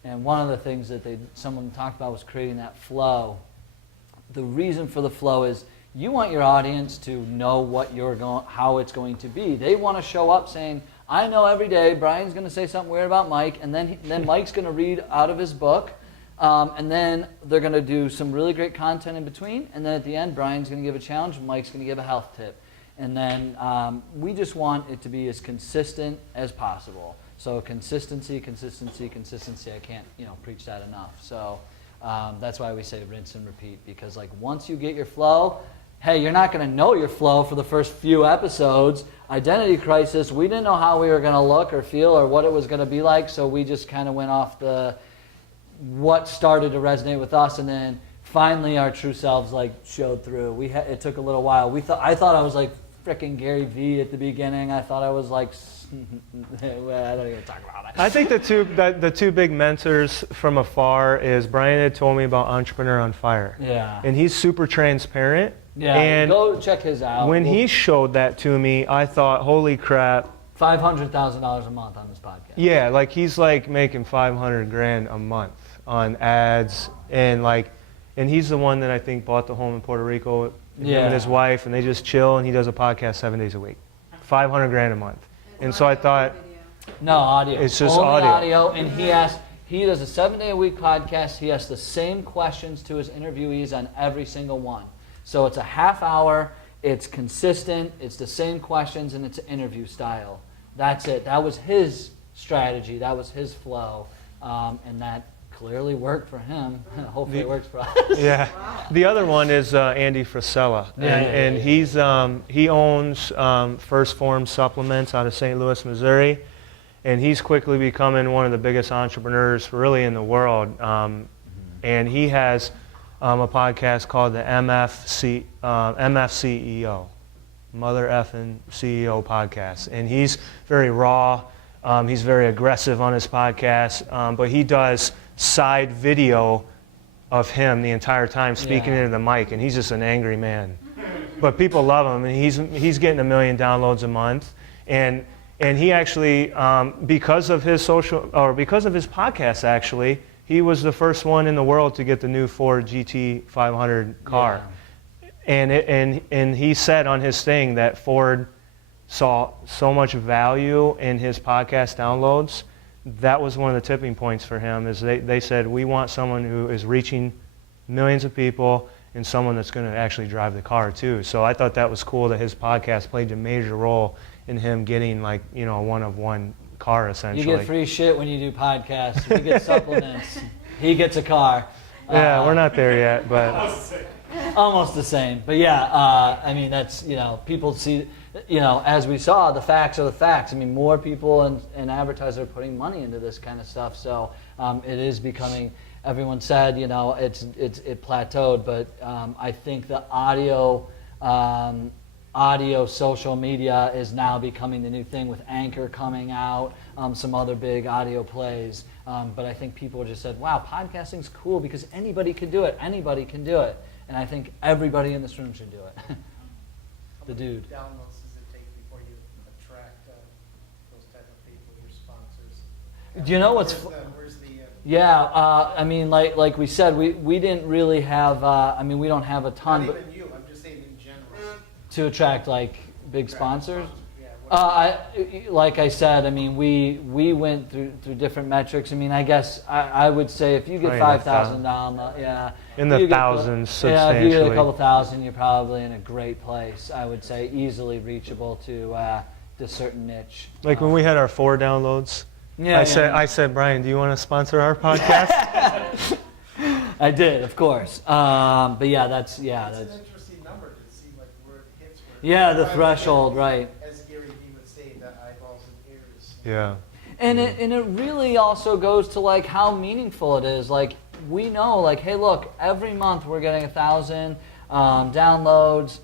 and one of the things that someone talked about was creating that flow. The reason for the flow is you want your audience to know how it's going to be. They want to show up saying, I know every day Brian's going to say something weird about Mike, and then Mike's going to read out of his book, and then they're going to do some really great content in between, and then at the end, Brian's going to give a challenge, Mike's going to give a health tip. And then we just want it to be as consistent as possible. So consistency. I can't preach that enough. So that's why we say rinse and repeat, because once you get your flow, hey, you're not going to know your flow for the first few episodes. Identity crisis, we didn't know how we were going to look or feel or what it was going to be like, so we just kind of went off what started to resonate with us, and then finally our true selves showed through. It took a little while. I thought I was like frickin' Gary Vee at the beginning. I thought I was like, well, I don't even talk about it. I think the two big mentors from afar is Brian had told me about Entrepreneur on Fire. Yeah. And he's super transparent. Yeah, and go check his out. When he showed that to me, I thought, holy crap. $500,000 a month on this podcast. Yeah, he's making $500,000 a month on ads, and he's the one that I think bought the home in Puerto Rico, him and his wife, and they just chill, and he does a podcast 7 days a week. $500,000 a month. And so I thought, no, audio. It's just only audio. And he does a 7-day-a-week podcast. He asks the same questions to his interviewees on every single one. So it's a half hour, it's consistent, it's the same questions, and it's an interview style. That's it. That was his strategy. That was his flow. And that clearly worked for him. Hopefully it works for us. Yeah. The other one is Andy Frisella. And he owns First Form Supplements out of St. Louis, Missouri. And he's quickly becoming one of the biggest entrepreneurs really in the world. And he has a podcast called the MF CEO, Mother Effin' CEO podcast. And he's very raw. He's very aggressive on his podcast. But he does side video of him the entire time speaking into the mic. And he's just an angry man. But people love him. And he's getting 1 million downloads a month. And And he actually, because of his podcast, actually, he was the first one in the world to get the new Ford GT 500 car. Yeah. And he said on his thing that Ford saw so much value in his podcast downloads. That was one of the tipping points for him. Is they said, we want someone who is reaching millions of people and someone that's going to actually drive the car too. So I thought that was cool that his podcast played a major role in him getting, like, you know, a one-of-one car essentially. You get free shit when you do podcasts. You get supplements. He gets a car. Yeah, we're not there yet, but almost the same. But yeah, I mean, that's, you know, people see, you know, as we saw, the facts are the facts. I mean, more people and advertisers are putting money into this kind of stuff. So it is becoming, everyone said, you know, it plateaued, but I think the audio social media is now becoming the new thing with Anchor coming out, some other big audio plays. But I think people just said, wow, podcasting's cool because anybody can do it. Anybody can do it. And I think everybody in this room should do it. The dude. How many downloads does it take before you attract those type of people, your sponsors? Do you know what's... Where's the Yeah, I mean, like we said, we didn't really have, I mean, we don't have a ton. not even you, I'm just saying in general. To attract, like, big sponsors? Yeah, Like I said, I mean, we went through different metrics. I mean, I guess I would say if you get 5,000 downloads, yeah. in the thousands Yeah, if you get a substantially. couple thousand, you're probably in a great place. I would say easily reachable to certain niche. Like when we had our 4 downloads, Yeah, I said, Brian, do you want to sponsor our podcast? I did, of course. But yeah, that's It's an interesting number to see like where it hits. Yeah, the threshold, right. As Gary Vee would say, the eyeballs and ears. Yeah. And it really also goes to like how meaningful it is. Like we know, like, hey, look, every month we're getting 1,000 downloads,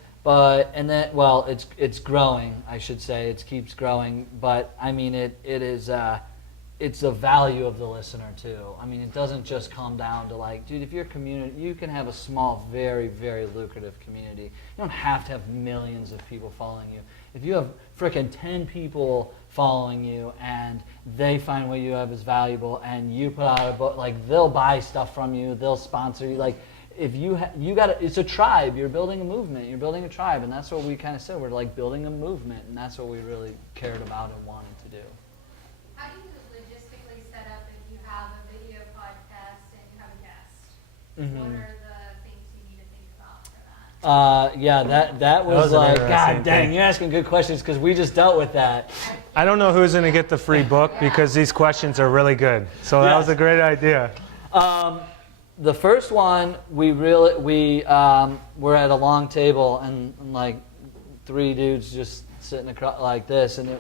it's growing. I should say it keeps growing. But I mean, it is. It's the value of the listener too. I mean, it doesn't just come down to like, dude, if your community, you can have a small, very, very lucrative community. You don't have to have millions of people following you. If you have frickin' 10 people following you and they find what you have is valuable and you put out a book, like they'll buy stuff from you, they'll sponsor you. Like if you got it's a tribe. You're building a movement. You're building a tribe, and that's what we kind of said. We're like building a movement, and that's what we really cared about and wanted to do. How do you logistically set up if you have a video podcast and you have a guest? What are the things you need to think about for that? Yeah, that was an like, interesting God dang, thing. you're asking good questions because we just dealt with that. I don't know who's going to get the free book because these questions are really good. So that was a great idea. The first one, we were at a long table and like 3 dudes just sitting across like this, and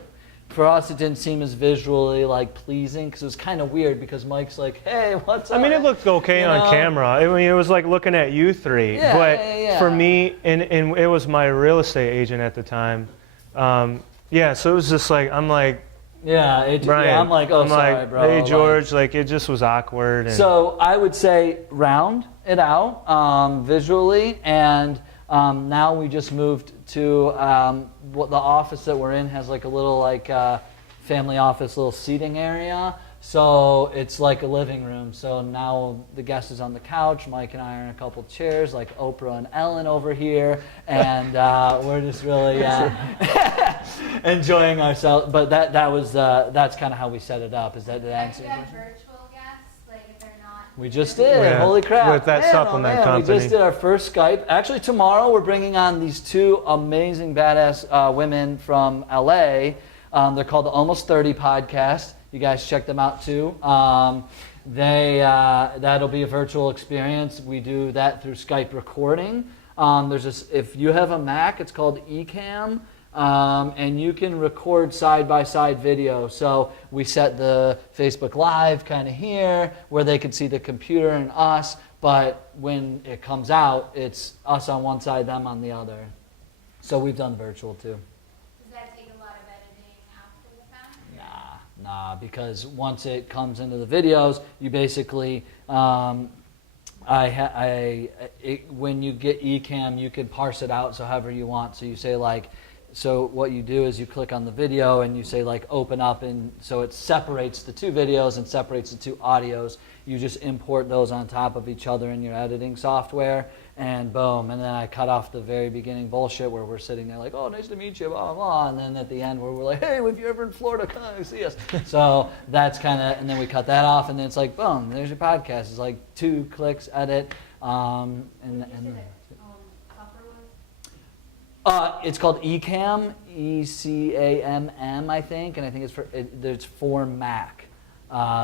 for us it didn't seem as visually like pleasing because it was kind of weird because Mike's like, hey, what's up? I mean, it looked okay on camera. I mean, it was like looking at you 3. Yeah, but yeah. for me, and it was my real estate agent at the time. So it was just like, I'm like, Brian, I'm like, oh, I'm sorry, like, bro. hey, George, like it just was awkward. And So I would say round it out visually, and now we just moved to the office that we're in has like a little like family office, little seating area. So it's like a living room. So now the guest is on the couch. Mike and I are in a couple chairs, like Oprah and Ellen over here, and we're just really enjoying ourselves. But that's kind of how we set it up. Is that the answer? Do you have virtual guests, like if they're not? We just did. Yeah, Holy crap! with that supplement company. We just did our first Skype. Actually, tomorrow we're bringing on these 2 amazing badass women from LA. They're called the Almost 30 Podcast. You guys check them out too. That'll be a virtual experience. We do that through Skype recording. If you have a Mac, it's called Ecamm, and you can record side-by-side video. So we set the Facebook Live kind of here, where they can see the computer and us. But when it comes out, it's us on one side, them on the other. So we've done virtual too. Does that take a lot of editing after the fact? Nah, because once it comes into the videos, you basically, when you get Ecamm, you can parse it out so however you want. So you say like, so what you do is you click on the video and you say like open up, and so it separates the two videos and separates the two audios. You just import those on top of each other in your editing software, and boom. And then I cut off the very beginning bullshit where we're sitting there like, oh, nice to meet you, blah, blah. And then at the end where we're like, hey, if you're ever in Florida, come and see us. So that's kind of, and then we cut that off, and then it's like, boom, there's your podcast. It's like 2 clicks, edit. Software was? It's called Ecamm, ECAMM, I think, and I think it's for Mac.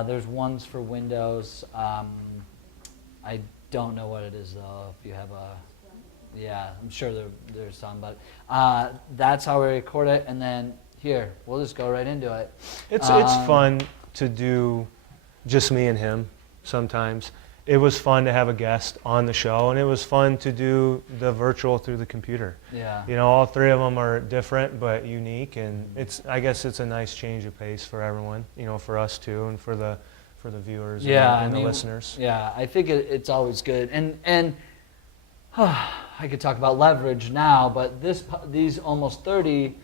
There's ones for Windows. I don't know what it is though. If you have yeah, I'm sure there's some, but that's how we record it. And then here, we'll just go right into it. It's fun to do just me and him sometimes. It was fun to have a guest on the show, and it was fun to do the virtual through the computer. Yeah. You know, all 3 of them are different but unique, and I guess it's a nice change of pace for everyone, you know, for us too, and for the viewers and the listeners. Yeah, I think it's always good. And I could talk about leverage now, but these almost 30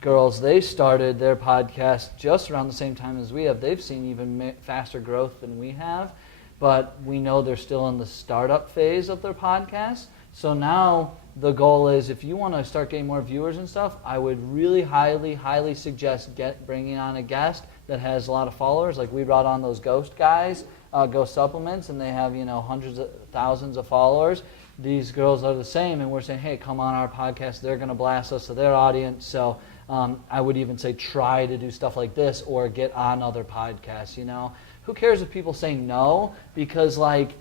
girls, they started their podcast just around the same time as we have. They've seen even faster growth than we have. But we know they're still in the startup phase of their podcast. So now the goal is, if you want to start getting more viewers and stuff, I would really highly suggest bringing on a guest that has a lot of followers. Like we brought on those Ghost guys, Ghost Supplements, and they have, you know, hundreds of thousands of followers. These girls are the same, and we're saying, hey, come on our podcast. They're going to blast us to their audience. So I would even say try to do stuff like this or get on other podcasts, you know. Who cares if people say no? Because, like,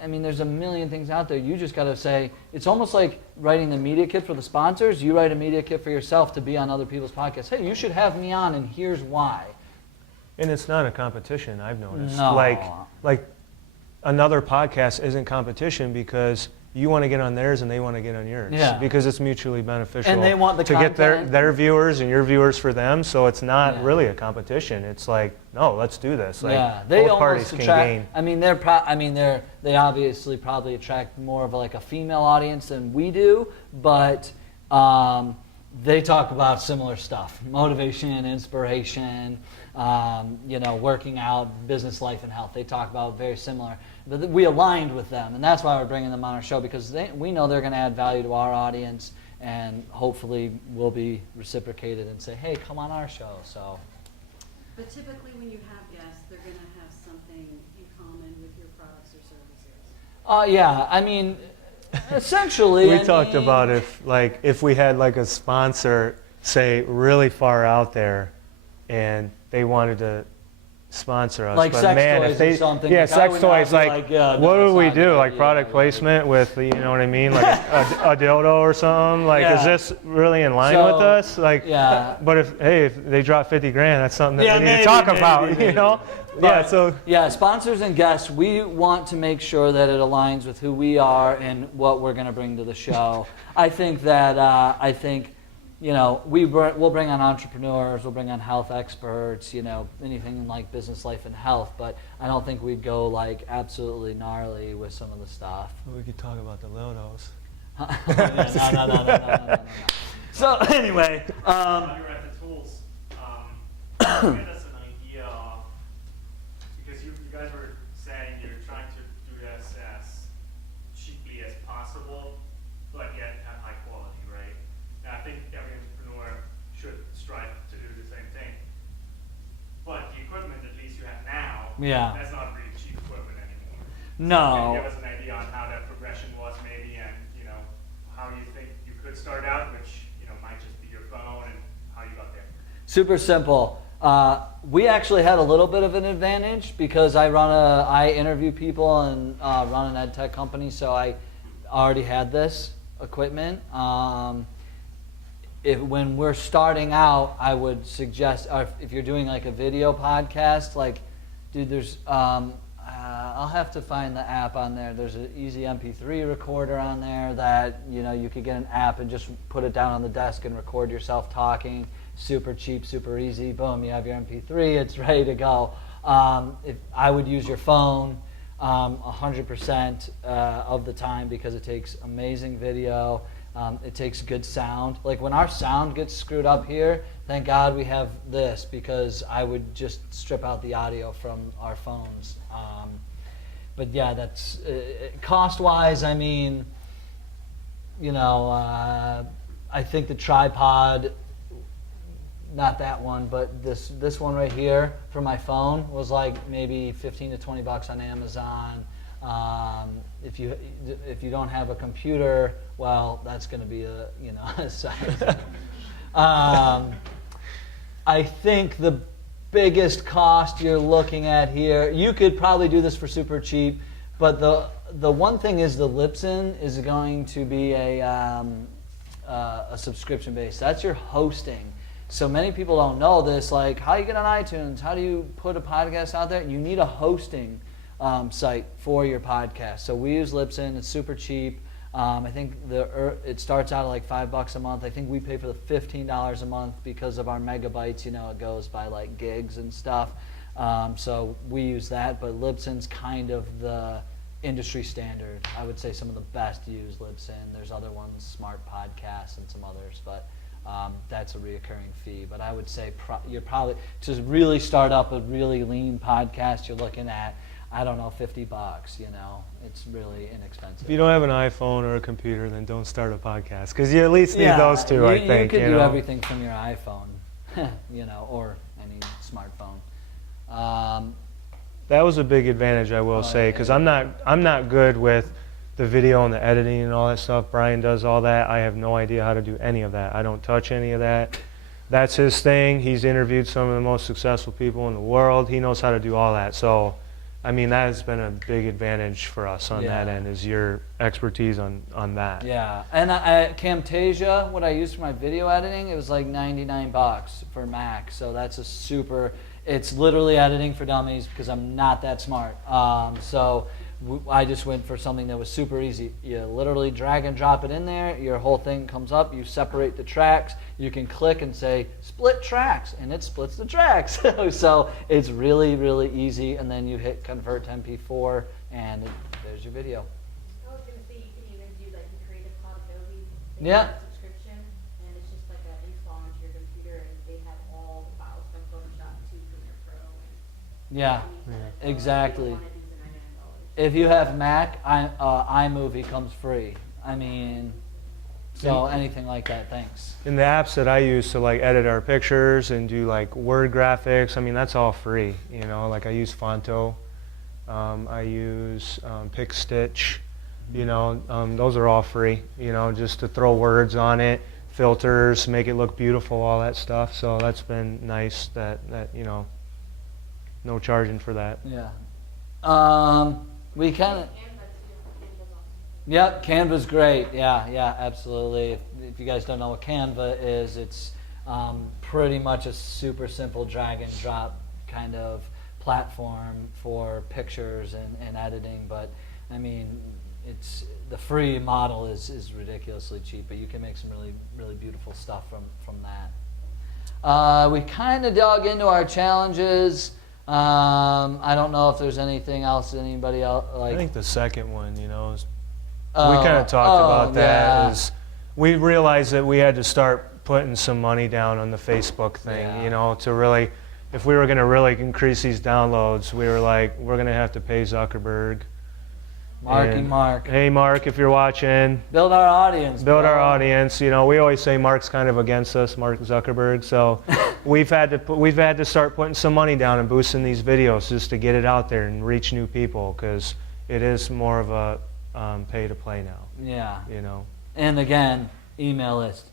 I mean, there's a million things out there. You just got to say, it's almost like writing the media kit for the sponsors. You write a media kit for yourself to be on other people's podcasts. Hey, you should have me on, and here's why. And it's not a competition, I've noticed. No. Like another podcast isn't competition because you want to get on theirs and they want to get on yours. Yeah. Because it's mutually beneficial. And they want the to content. get their viewers and your viewers for them. So it's not really a competition. It's like, no, let's do this. Like, yeah, they both parties almost can gain. I mean, they obviously probably attract more of like a female audience than we do, but they talk about similar stuff: motivation, inspiration, you know, working out, business life, and health. They talk about very similar. But we aligned with them, and that's why we're bringing them on our show, because we know they're going to add value to our audience, and hopefully we'll be reciprocated and say, hey, come on our show. So. But typically when you have guests, they're going to have something in common with your products or services. Yeah, I mean, essentially. We talked about if we had like a sponsor, say, really far out there, and they wanted to sponsor us. Like but sex man, toys if they, or something. Yeah, Like, I sex would not toys. be Like, no, what it's do we not do? good. Like Yeah, product placement with, you know what I mean? Like a dildo or something? Like, Yeah. is this really in line So, with us? Like, yeah. But if they drop 50 grand, that's something that Yeah, we need maybe, to talk maybe, about, maybe. you know? But, so. Yeah, sponsors and guests, we want to make sure that it aligns with who we are and what we're going to bring to the show. I think that, you know, we'll bring on entrepreneurs, we'll bring on health experts, you know, anything in like business, life, and health, but I don't think we'd go like absolutely gnarly with some of the stuff. We could talk about the dildos. No. So anyway, While you're at the tools, give us an idea of, because you guys were saying you're trying to do this as cheaply as possible, but yet have high quality, right? And I think every entrepreneur should strive to do the same thing. But the equipment, at least you have now, Yeah. that's not really cheap equipment anymore. No. Can you give us an idea on how that progression was maybe, and you know, how you think you could start out, which, you know, might just be your phone, and how you got there? Super simple. We actually had a little bit of an advantage because I interview people and run an ed tech company, so I already had this equipment. When we're starting out, I would suggest, if you're doing like a video podcast, like, dude, there's, I'll have to find the app on there. There's an easy MP3 recorder on there that, you know, you could get an app and just put it down on the desk and record yourself talking. Super cheap, super easy. Boom, you have your MP3, it's ready to go. If I would use your phone 100% of the time because it takes amazing video. It takes good sound. Like when our sound gets screwed up here, thank God we have this, because I would just strip out the audio from our phones. But yeah, that's cost-wise. I mean, you know, I think the tripod, not that one, but this one right here for my phone was like maybe 15 to 20 bucks on Amazon. If you don't have a computer, well, that's going to be a, you know, a size. I think the biggest cost you're looking at here, you could probably do this for super cheap, but the one thing is the Libsyn is going to be a subscription base. That's your hosting. So many people don't know this, like how you get on iTunes, how do you put a podcast out there? You need a hosting site for your podcast. So we use Libsyn. It's super cheap. I think it starts out at like $5 a month. I think we pay for the $15 a month because of our megabytes. You know, it goes by like gigs and stuff. So we use that. But Libsyn's kind of the industry standard. I would say some of the best use Libsyn. There's other ones, Smart Podcasts and some others, but that's a reoccurring fee. But I would say you're probably, to really start up a really lean podcast, you're looking at, I don't know, $50. You know, it's really inexpensive. If you don't have an iPhone or a computer, then don't start a podcast, because you at least need those two. I think you could do everything from your iPhone, you know, or any smartphone. That was a big advantage, I will say, because I'm not good with the video and the editing and all that stuff. Brian does all that. I have no idea how to do any of that. I don't touch any of that. That's his thing. He's interviewed some of the most successful people in the world. He knows how to do all that. So, I mean, that has been a big advantage for us on that end, is your expertise on that. Yeah, and Camtasia, what I use for my video editing, it was like $99 for Mac. So that's a super, it's literally editing for dummies because I'm not that smart. So I just went for something that was super easy. You literally drag and drop it in there, your whole thing comes up, you separate the tracks, you can click and say split tracks, and it splits the tracks. So it's really, really easy, and then you hit convert to MP4, and there's your video. I was going to say, you can even do like the Creative Cloud Adobe. They Yeah. have a subscription, and it's just like an install onto your computer, and they have all the files from Photoshop to Premiere Pro. And Yeah, So exactly. if you wanted to use the $99. If you have Mac, iMovie comes free. I mean, so anything like that, thanks. And the apps that I use to like edit our pictures and do like word graphics, I mean, that's all free. You know, like I use Fonto, I use PicStitch. You know, those are all free. You know, just to throw words on it, filters, make it look beautiful, all that stuff. So that's been nice. That you know, no charging for that. Yeah. We kind of. Yep, Canva's great. Yeah, absolutely. If you guys don't know what Canva is, it's pretty much a super simple drag and drop kind of platform for pictures and editing. But I mean, it's the free model is ridiculously cheap, but you can make some really, really beautiful stuff from that. We kind of dug into our challenges. I don't know if there's anything else anybody else like. I think the second one, you know, is, we kind of talked about that. Is we realized that we had to start putting some money down on the Facebook thing, you know, to really, if we were going to really increase these downloads, we were like, we're going to have to pay Zuckerberg. Mark. Hey, Mark, if you're watching. Build our audience. Build our audience. You know, we always say Mark's kind of against us, Mark Zuckerberg. So we've had to start putting some money down and boosting these videos just to get it out there and reach new people, because it is more of a pay to play now. Yeah. You know. And again, email list.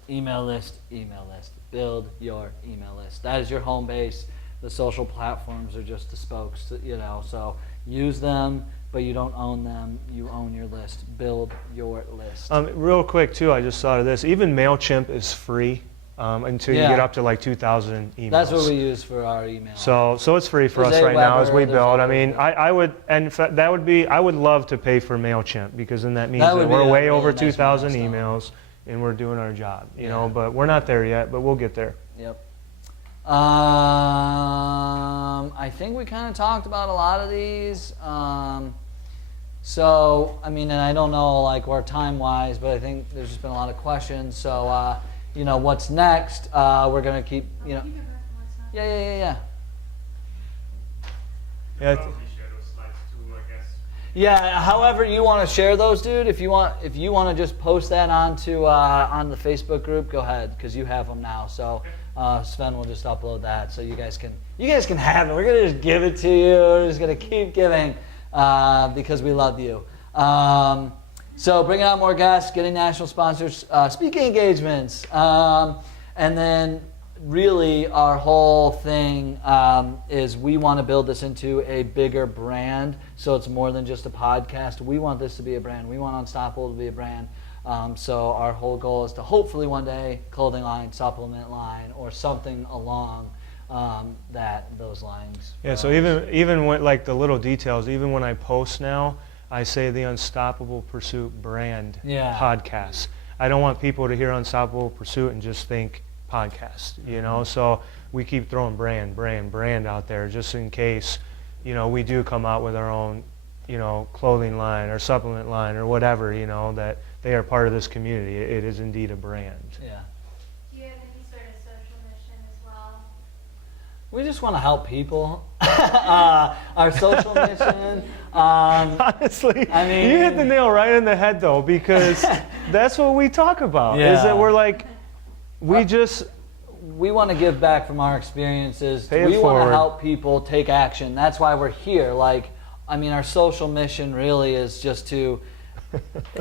Build your email list. That is your home base. The social platforms are just the spokes, you know. So use them, but you don't own them. You own your list. Build your list. Real quick, too, I just thought of this. Even MailChimp is free until you get up to like 2,000 emails. That's what we use for our email. So it's free for us right now as we build. I mean, I would, and in fact, that would be, I would love to pay for MailChimp, because then that means that we're way over 2,000 emails and we're doing our job, you know, but we're not there yet, but we'll get there. Yep. I think we kind of talked about a lot of these. So, I mean, and I don't know like where time-wise, but I think there's just been a lot of questions. So, you know, what's next? We're gonna keep, you know. Yeah. Yeah, Probably share those slides too, I guess. Yeah, however you want to share those, dude. If you want to just post that onto on the Facebook group, go ahead, because you have them now. So Sven will just upload that, so you guys can have it. We're gonna just give it to you. We're just gonna keep giving because we love you. So bringing out more guests, getting national sponsors, speaking engagements, and then really our whole thing is we want to build this into a bigger brand, so it's more than just a podcast. We want this to be a brand. We want Unstoppable to be a brand. So our whole goal is to hopefully one day clothing line, supplement line, or something along those lines. Yeah, so even when, like the little details, even when I post now, I say the Unstoppable Pursuit brand podcast. I don't want people to hear Unstoppable Pursuit and just think podcast, you know. So we keep throwing brand out there just in case, you know, we do come out with our own, you know, clothing line or supplement line or whatever, you know, that they are part of this community. It is indeed a brand. Yeah. Do you have any sort of social mission as well? We just want to help people. Our social mission. Honestly, I mean, you hit the nail right in the head though, because that's what we talk about. Yeah. Is that we're like, we want to give back from our experiences. Pay it We want forward. to help people take action. That's why we're here. Like, I mean, our social mission really is just to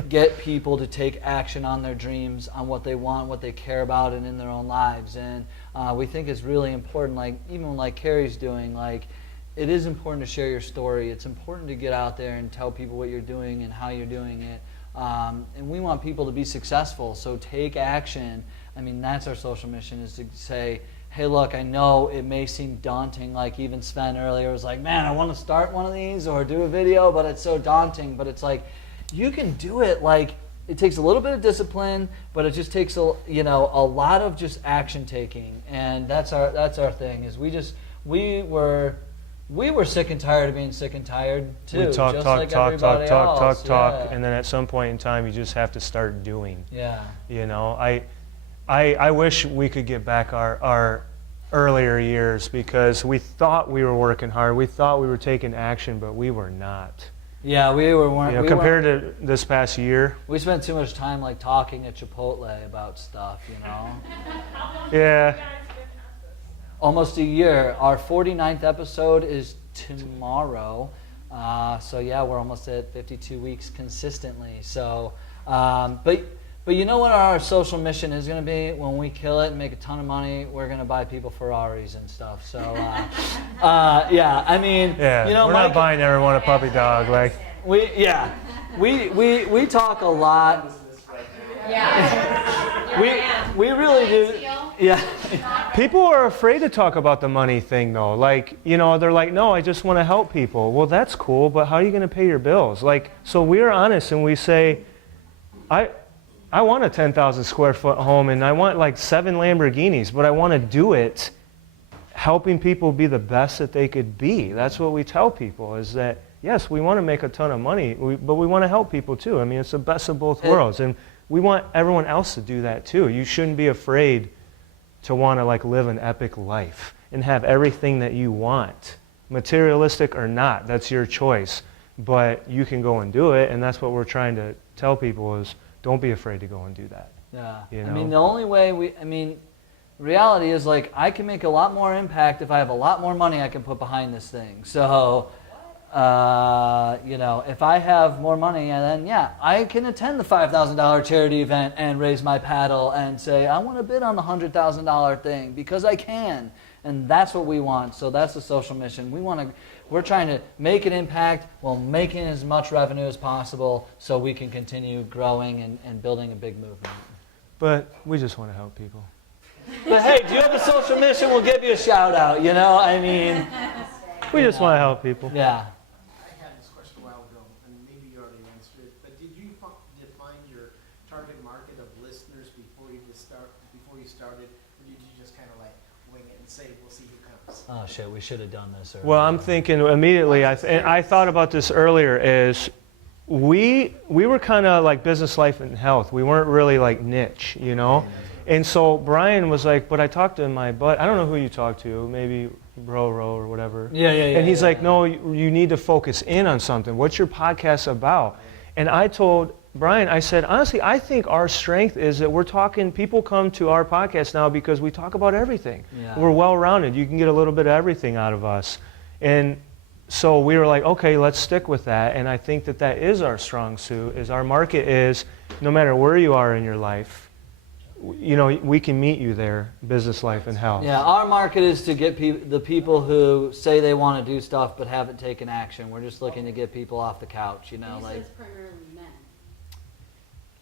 get people to take action on their dreams, on what they want, what they care about, and in their own lives. And we think it's really important, like even like Carrie's doing, like it is important to share your story. It's important to get out there and tell people what you're doing and how you're doing it. And we want people to be successful, so take action. I mean, that's our social mission, is to say, hey, look, I know it may seem daunting, like even Sven earlier was like, man, I want to start one of these or do a video, but it's so daunting. But it's like, you can do it. Like, it takes a little bit of discipline, but it just takes a lot of just action taking. And that's our thing, is we were sick and tired of being sick and tired too. we talk, just talk, like talk, everybody talk, else. Yeah. and then at some point in time, you just have to start doing. Yeah. You know, I wish we could get back our earlier years, because we thought we were working hard, we thought we were taking action, but we were not. Yeah, we weren't. You know, compared to this past year. We spent too much time like talking at Chipotle about stuff, you know. Yeah. Almost a year. Our 49th episode is tomorrow. So yeah, we're almost at 52 weeks consistently. So, but you know what our social mission is going to be? When we kill it and make a ton of money, we're going to buy people Ferraris and stuff. So, yeah, I mean, Yeah, you know, we're Mike, not buying everyone a puppy dog. Like, we talk a lot. Yeah. We really do. Yeah. people are afraid to talk about the money thing, though. Like, you know, they're like, no, I just want to help people. Well, that's cool, but how are you going to pay your bills? Like, so we're honest and we say, I want a 10,000 square foot home and I want like 7 Lamborghinis, but I want to do it helping people be the best that they could be. That's what we tell people, is that, yes, we want to make a ton of money, but we want to help people too. I mean, it's the best of both worlds. And we want everyone else to do that too. You shouldn't be afraid to want to like live an epic life and have everything that you want, materialistic or not. That's your choice. But you can go and do it, and that's what we're trying to tell people, is don't be afraid to go and do that. Yeah. You I know? mean, the only way reality is like I can make a lot more impact if I have a lot more money I can put behind this thing. So, you know, if I have more money, and then yeah, I can attend the $5,000 charity event and raise my paddle and say I want to bid on the $100,000 thing because I can, and that's what we want. So that's the social mission. We're trying to make an impact while making as much revenue as possible, so we can continue growing and building a big movement. But we just want to help people. But hey, do you have a social mission? We'll give you a shout out, you know? I mean, We just want to help people. yeah. I had this question a while ago, and maybe you already answered it, but did you define your target market of listeners before you started, or did you just kind of like wing it and say, we'll see who comes? Oh shit, we should have done this earlier. Well, I'm thinking immediately, I thought about this earlier, is we were kind of like business, life, and health. We weren't really like niche, you know? And so Brian was like, but I talked to my bud, I don't know who you talked to, maybe Ro or whatever. Yeah. And he's like, yeah. no, you need to focus in on something. What's your podcast about? And I told Brian, I said, honestly, I think our strength is that we're talking, people come to our podcast now because we talk about everything. Yeah. We're well-rounded. You can get a little bit of everything out of us. And so we were like, okay, let's stick with that. And I think that that is our strong suit, is our market is, no matter where you are in your life, you know, we can meet you there, business, life, and health. Yeah, our market is to get the people who say they want to do stuff but haven't taken action. We're just looking to get people off the couch, you know. You like. said it's primarily men.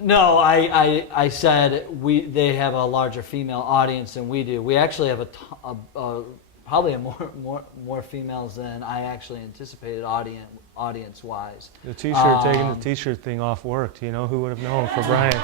No, I said they have a larger female audience than we do. We actually have probably more females than I actually anticipated audience-wise. The T-shirt, taking the T-shirt thing off worked, you know, who would have known for Brian?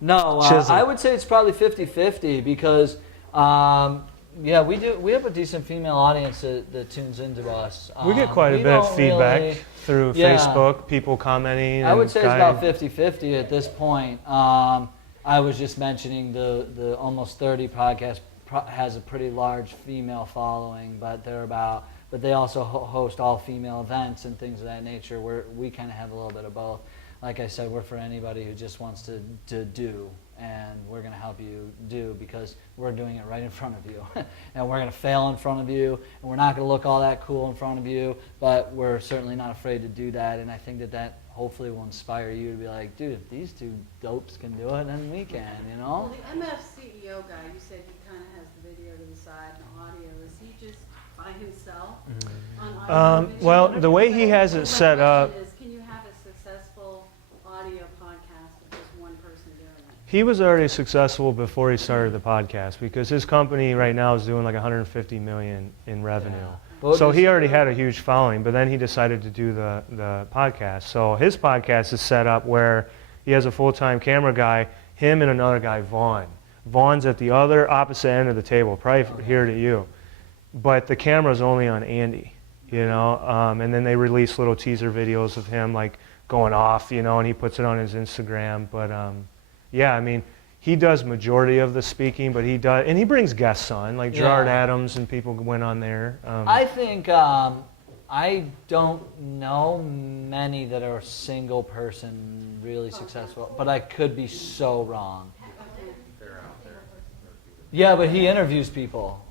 No, I would say it's probably 50-50 because, yeah, we have a decent female audience that tunes into us. We get quite a bit of feedback through Facebook, people commenting. I would say it's about 50-50 at this point. I was just mentioning the Almost 30 podcast has a pretty large female following, but they also host all female events and things of that nature where we kind of have a little bit of both. Like I said, we're for anybody who just wants to do, and we're going to help you do because we're doing it right in front of you. And we're going to fail in front of you, and we're not going to look all that cool in front of you, but we're certainly not afraid to do that. And I think that hopefully will inspire you to be like, dude, if these two dopes can do it, then we can, you know? Well, the MF CEO guy, you said he kind of has the video to the side and the audio. Is he just by himself on audio? Well, the way he has it set up, can you have a successful audio podcast with just one person doing it? he was already successful before he started the podcast because his company right now is doing like 150 million in revenue. Yeah. So he already had a huge following, but then he decided to do the podcast. So his podcast is set up where he has a full-time camera guy, him and another guy, Vaughn. Vaughn's at the other opposite end of the table, probably here to you. But the camera's only on Andy, you know, and then they release little teaser videos of him like going off, you know, and he puts it on his Instagram. But yeah, I mean, he does majority of the speaking, but he does, and he brings guests on, like Gerard Adams and people went on there. I think I don't know many that are single person really successful, but I could be so wrong. Yeah, but he interviews people.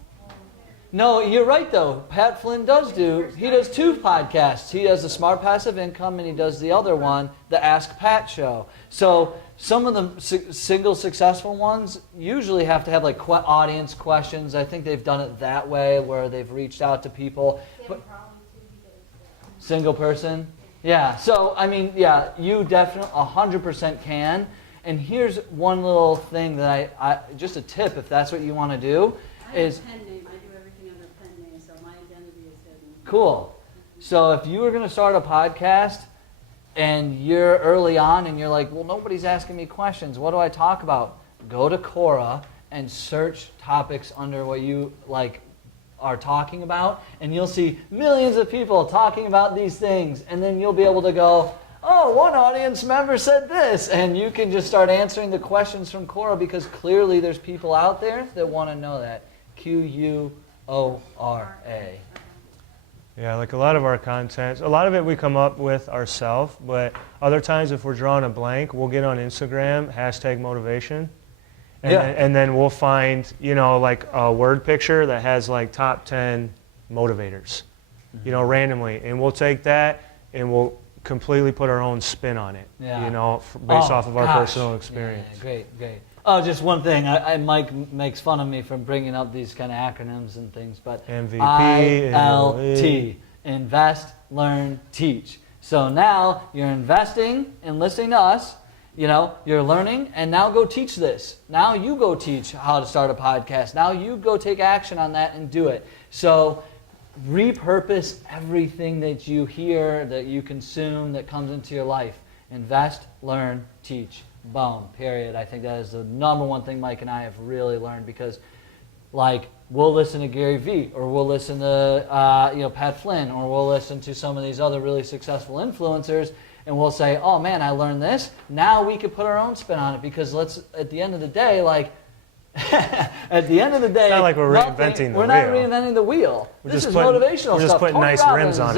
No, you're right though. Pat Flynn does two podcasts. He does the Smart Passive Income and he does the other one, the Ask Pat Show. So some of the single successful ones usually have to have like audience questions. I think they've done it that way where they've reached out to people. But single person? Yeah. So, I mean, yeah, you definitely 100% can. And here's one little thing that I just a tip if that's what you want to do is... I have a pen name. I do everything under a pen name, so my identity is hidden. Cool. So if you were going to start a podcast and you're early on and you're like, well, nobody's asking me questions. What do I talk about? Go to Quora and search topics under what you like are talking about, and you'll see millions of people talking about these things, and then you'll be able to go, oh, one audience member said this, and you can just start answering the questions from Quora because clearly there's people out there that want to know that. Quora. Yeah, like a lot of our content, a lot of it we come up with ourselves, but other times if we're drawing a blank, we'll get on Instagram, #motivation, and then we'll find, you know, like a word picture that has like top 10 motivators, you know, randomly, and we'll take that and we'll completely put our own spin on it, you know, based off of our personal experience. Yeah, great. Oh, just one thing. Mike makes fun of me for bringing up these kind of acronyms and things, but MVP, ILT, invest, learn, teach. So now you're investing and listening to us, you know, you're learning, and now go teach this. Now you go teach how to start a podcast. Now you go take action on that and do it. So repurpose everything that you hear, that you consume, that comes into your life. Invest, learn, teach. Boom, period. I think that is the number one thing Mike and I have really learned because, like, we'll listen to Gary Vee, or we'll listen to Pat Flynn, or we'll listen to some of these other really successful influencers, and we'll say, oh man, I learned this. Now we could put our own spin on it, because at the end of the day, at the end of the day, It's not like we're reinventing the we're not wheel. reinventing the wheel. We're This just is putting- motivational we're just stuff. putting Tony nice rims Robbins, on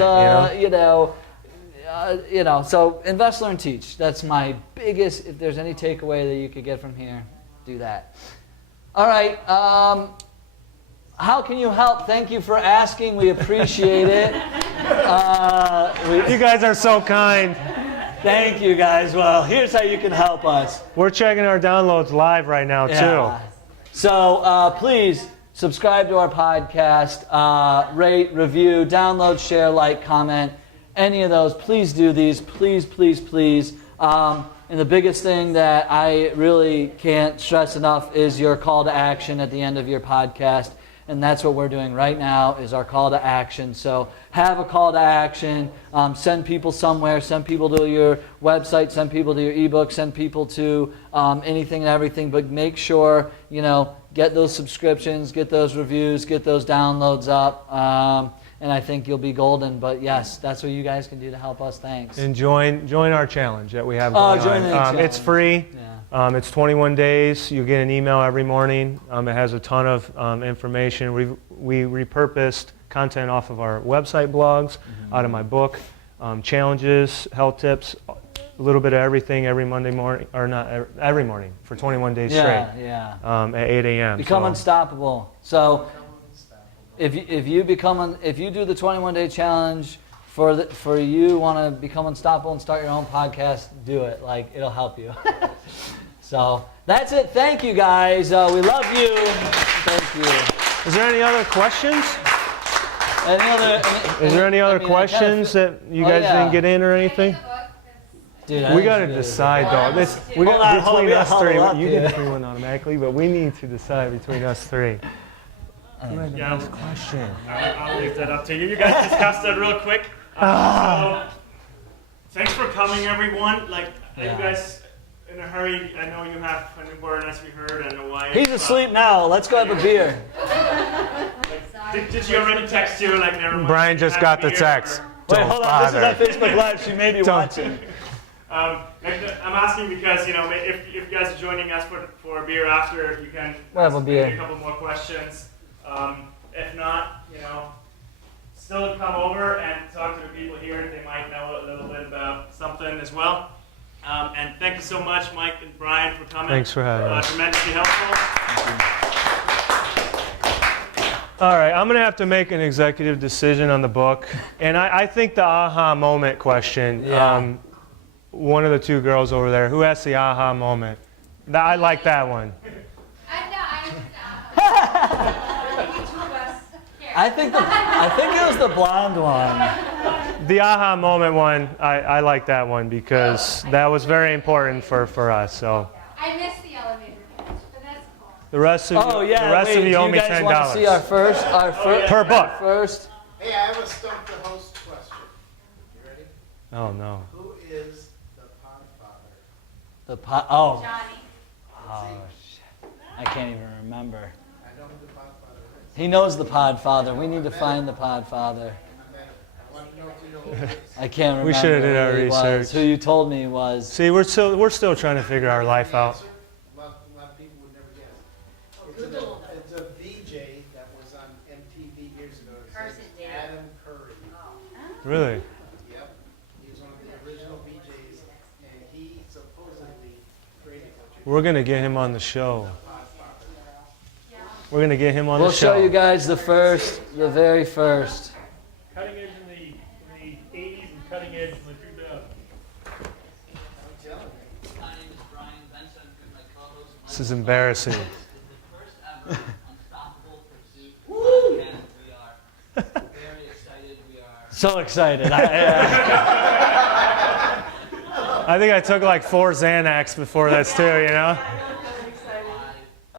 it, so invest, learn, teach. That's my biggest, if there's any takeaway that you could get from here, do that. All right. How can you help? Thank you for asking. We appreciate it. You guys are so kind. Thank you, guys. Well, here's how you can help us. We're checking our downloads live right now, too. So please subscribe to our podcast, rate, review, download, share, like, comment. Any of those, please do these. Please, please, please. And the biggest thing that I really can't stress enough is your call to action at the end of your podcast. And that's what we're doing right now, is our call to action. So have a call to action. Send people somewhere. Send people to your website. Send people to your ebook. Send people to anything and everything. But make sure, get those subscriptions, get those reviews, get those downloads up. And I think you'll be golden. But yes, that's what you guys can do to help us. Thanks. And join our challenge that we have going join the on. It's free. Yeah. It's 21 days. You get an email every morning. It has a ton of information. We repurposed content off of our website blogs, out of my book, challenges, health tips, a little bit of everything every Monday morning, or not every morning, for 21 days straight. At 8 a.m. Become unstoppable. So if you do the 21-day challenge, for you want to become unstoppable and start your own podcast, do it. It'll help you. So that's it. Thank you, guys. We love you. Thank you. Is there any other questions? Is there any other questions that you guys didn't get in or anything? Dude, We got to decide, though. Between us three. You get the free one automatically, but we need to decide between us three. Who had the best question? I'll leave that up to you. You guys discussed that real quick. So, thanks for coming, everyone. Are you guys in a hurry? I know you have a newborn, as we heard, and a wife. He's asleep now. Let's go have a beer. Did she already text you? Never mind. Brian just got the text. Wait, hold on. This is on Facebook Live. She may be watching. I'm asking because, if you guys are joining us for a beer after, you can We'll have a ask beer. maybe a couple more questions. If not, still come over and talk to the people here. They might know a little bit about something as well. And thank you so much, Mike and Brian, for coming. Thanks for having us. Tremendously helpful. All right, I'm going to have to make an executive decision on the book. And I think the aha moment question, one of the two girls over there, who has the aha moment? I like that one. I think it was the blonde one. The aha moment one, I like that one because that was very important for us. So I missed the elevator pitch, but that's cool. the rest of you owe me $10. You guys want to see our first per book. First. Hey, I have a stump the host question. You ready? Oh no. Who is the Podfather? Johnny. Oh shit! I can't even remember. I know who the Podfather is. He knows the Podfather. We need to find the Podfather. I want to know if you know who it is. I can't remember. We should have did our who he was, research. who you told me he was. See, we're still trying to figure our life out. A lot of people would never guess. It's a VJ that was on MTV years ago. His Carson name's Daly. Adam Curry. Really? Yep. He was one of the original VJs, and he supposedly created what you're We're gonna get him on the show. We're gonna get him on We'll the show. show you guys the very first. Cutting edge in the 80s and cutting edge in the 2000s. My name is Brian Benson. I'm my co-host. This is embarrassing. This is the first ever Unstoppable Pursuit podcast. We are very excited. We are. So excited. I think I took like 4 Xanax before this too, you know?